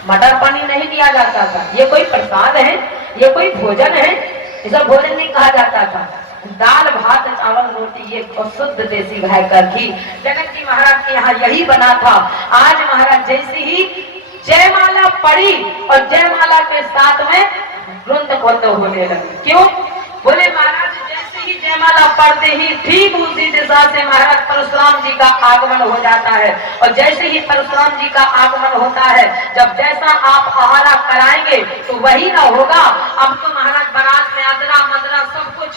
मटर पनीर नहीं दिया जाता था। ये कोई प्रसाद है, ये कोई भोजन है, इसे भोजन नहीं कहा जाता था। दाल भात चावल रोटी ये शुद्ध देसी गाय का घी। जनक जी महाराज के यहाँ यही बना था। आज महाराज जैसे ही जयमाला पड़ी और जयमाला के साथ में वृंद बंद होने लगे। क्यों? बोले महाराज जैसे ही जयमाला पढ़ते ही ठीक उसी दिशा से महाराज परशुराम जी का आगमन हो जाता है। और जैसे ही परशुराम जी का आगमन होता है, जब जैसा आप आहारा कराएंगे तो वही ना होगा। अब तो महाराज बारात में अदरा मदरा सब कुछ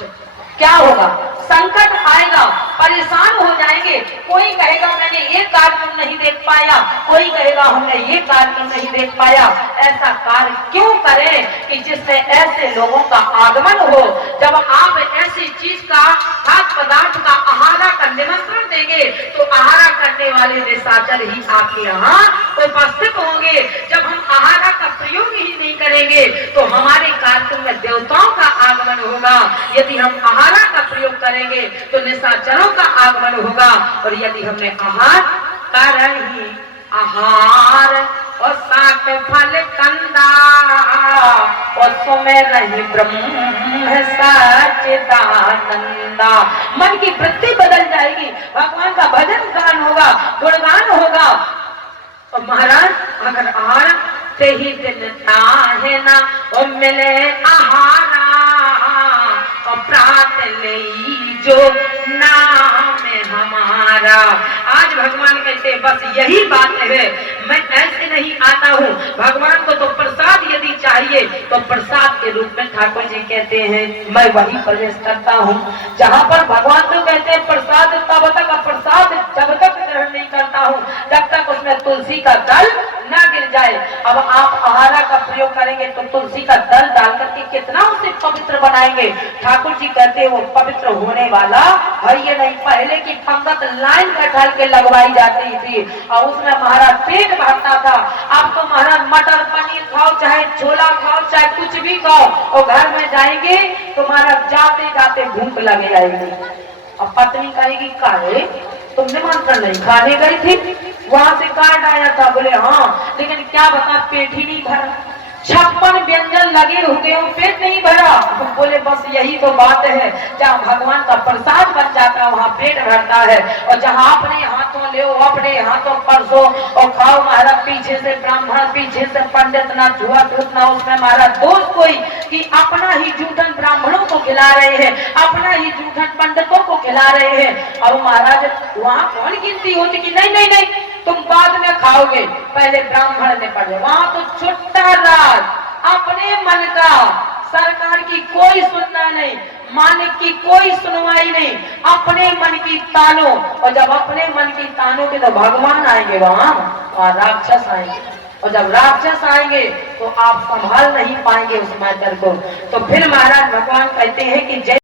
क्या होगा, संकट आएगा, परेशान हो जाएंगे। कोई कहेगा मैंने ये कार्यक्रम नहीं देख पाया, कोई कहेगा हमने ये कार्यक्रम नहीं देख पाया। ऐसा कार्य क्यों करें कि जिसमें ऐसे लोगों का आगमन हो। जब आप ऐसी चीज का खाद्य पदार्थ का आहारा का निमंत्रण देंगे तो आहारा करने वाले निशाचर ही आपके यहाँ उपस्थित होंगे। जब हम आहारा का प्रयोग ही नहीं करेंगे तो हमारे कार्यक्रम में देवताओं का आगमन होगा। यदि हम आहारा का प्रयोग करेंगे तो निशाचरों का आगमन होगा। और यदि हमने आहार कर ही आहार और सात फल कंदा और सुमें रही ब्रह्म सच्चिदानंदा, मन की वृत्ति बदल जाएगी, भगवान का भजन गान होगा, गुणगान होगा। और महाराज अगर आहार से ही दिन ताहे ना और मिले आहारा और प्रात ले जो नाम हमारा। आज भगवान कहते बस यही बात है, मैं ऐसे नहीं आता हूँ। भगवान को तो प्रसाद यदि चाहिए तो प्रसाद के रूप में ठाकुर जी कहते हैं मैं वही प्रवेश करता हूँ जहाँ पर भगवान तो कहते हैं प्रसाद तब तक प्रसाद जब तक ग्रहण नहीं करता हूँ जब तक उसमें तुलसी का दल न गिर जाए। अब आप आहारा का प्रयोग करेंगे तो तुलसी का दल डाल करके कितना उसे पवित्र बनाएंगे। ठाकुर जी कहते हैं वो पवित्र होने वाला है ये नहीं। पहले की पंगत लाइन बैठाल के लगवाई जाती थी और उसमें महाराज पेट भरता था। अब तो महाराज मटर पनीर खाओ, चाहे छोला खाओ, चाहे कुछ भी खाओ, और घर में जाएंगे तो महाराज जाते जाते भूख लगे आएगी। अब पत्नी कहेगी काहे तुम निमंत्रण नहीं खाने गई थी, वहां से कार्ड आया था। बोले हाँ, लेकिन क्या बता पेट ही नहीं भरा, 56 व्यंजन लगे हुए हो पेट नहीं भरा। बोले बस यही तो बात है, जहाँ भगवान का प्रसाद बन जाता है वहाँ पेट भरता है। और जहाँ अपने हाथों ले अपने हाथों परसो और खाओ महाराज, पीछे से ब्राह्मण पीछे से पंडित, ना छुआ छूत ना उसमें महाराज दोस्त कोई कि अपना ही जूठन ब्राह्मणों को खिला रहे हैं, अपना ही जूठन पंडितों को खिला रहे हैं। और महाराज वहाँ कौन गिनती होती कि नहीं नहीं नहीं तुम बाद में खाओगे, पहले ब्राह्मण ने पढ़े। वहां तो छुट्टा राज, अपने मन का, सरकार की कोई सुनना नहीं, मालिक की कोई सुनवाई नहीं, अपने मन की तानों। और जब अपने मन की तानों के तो भगवान आएंगे वहां राक्षस आएंगे, और जब राक्षस आएंगे तो आप संभाल नहीं पाएंगे उस मैटर को। तो फिर महाराज भगवान कहते हैं कि जय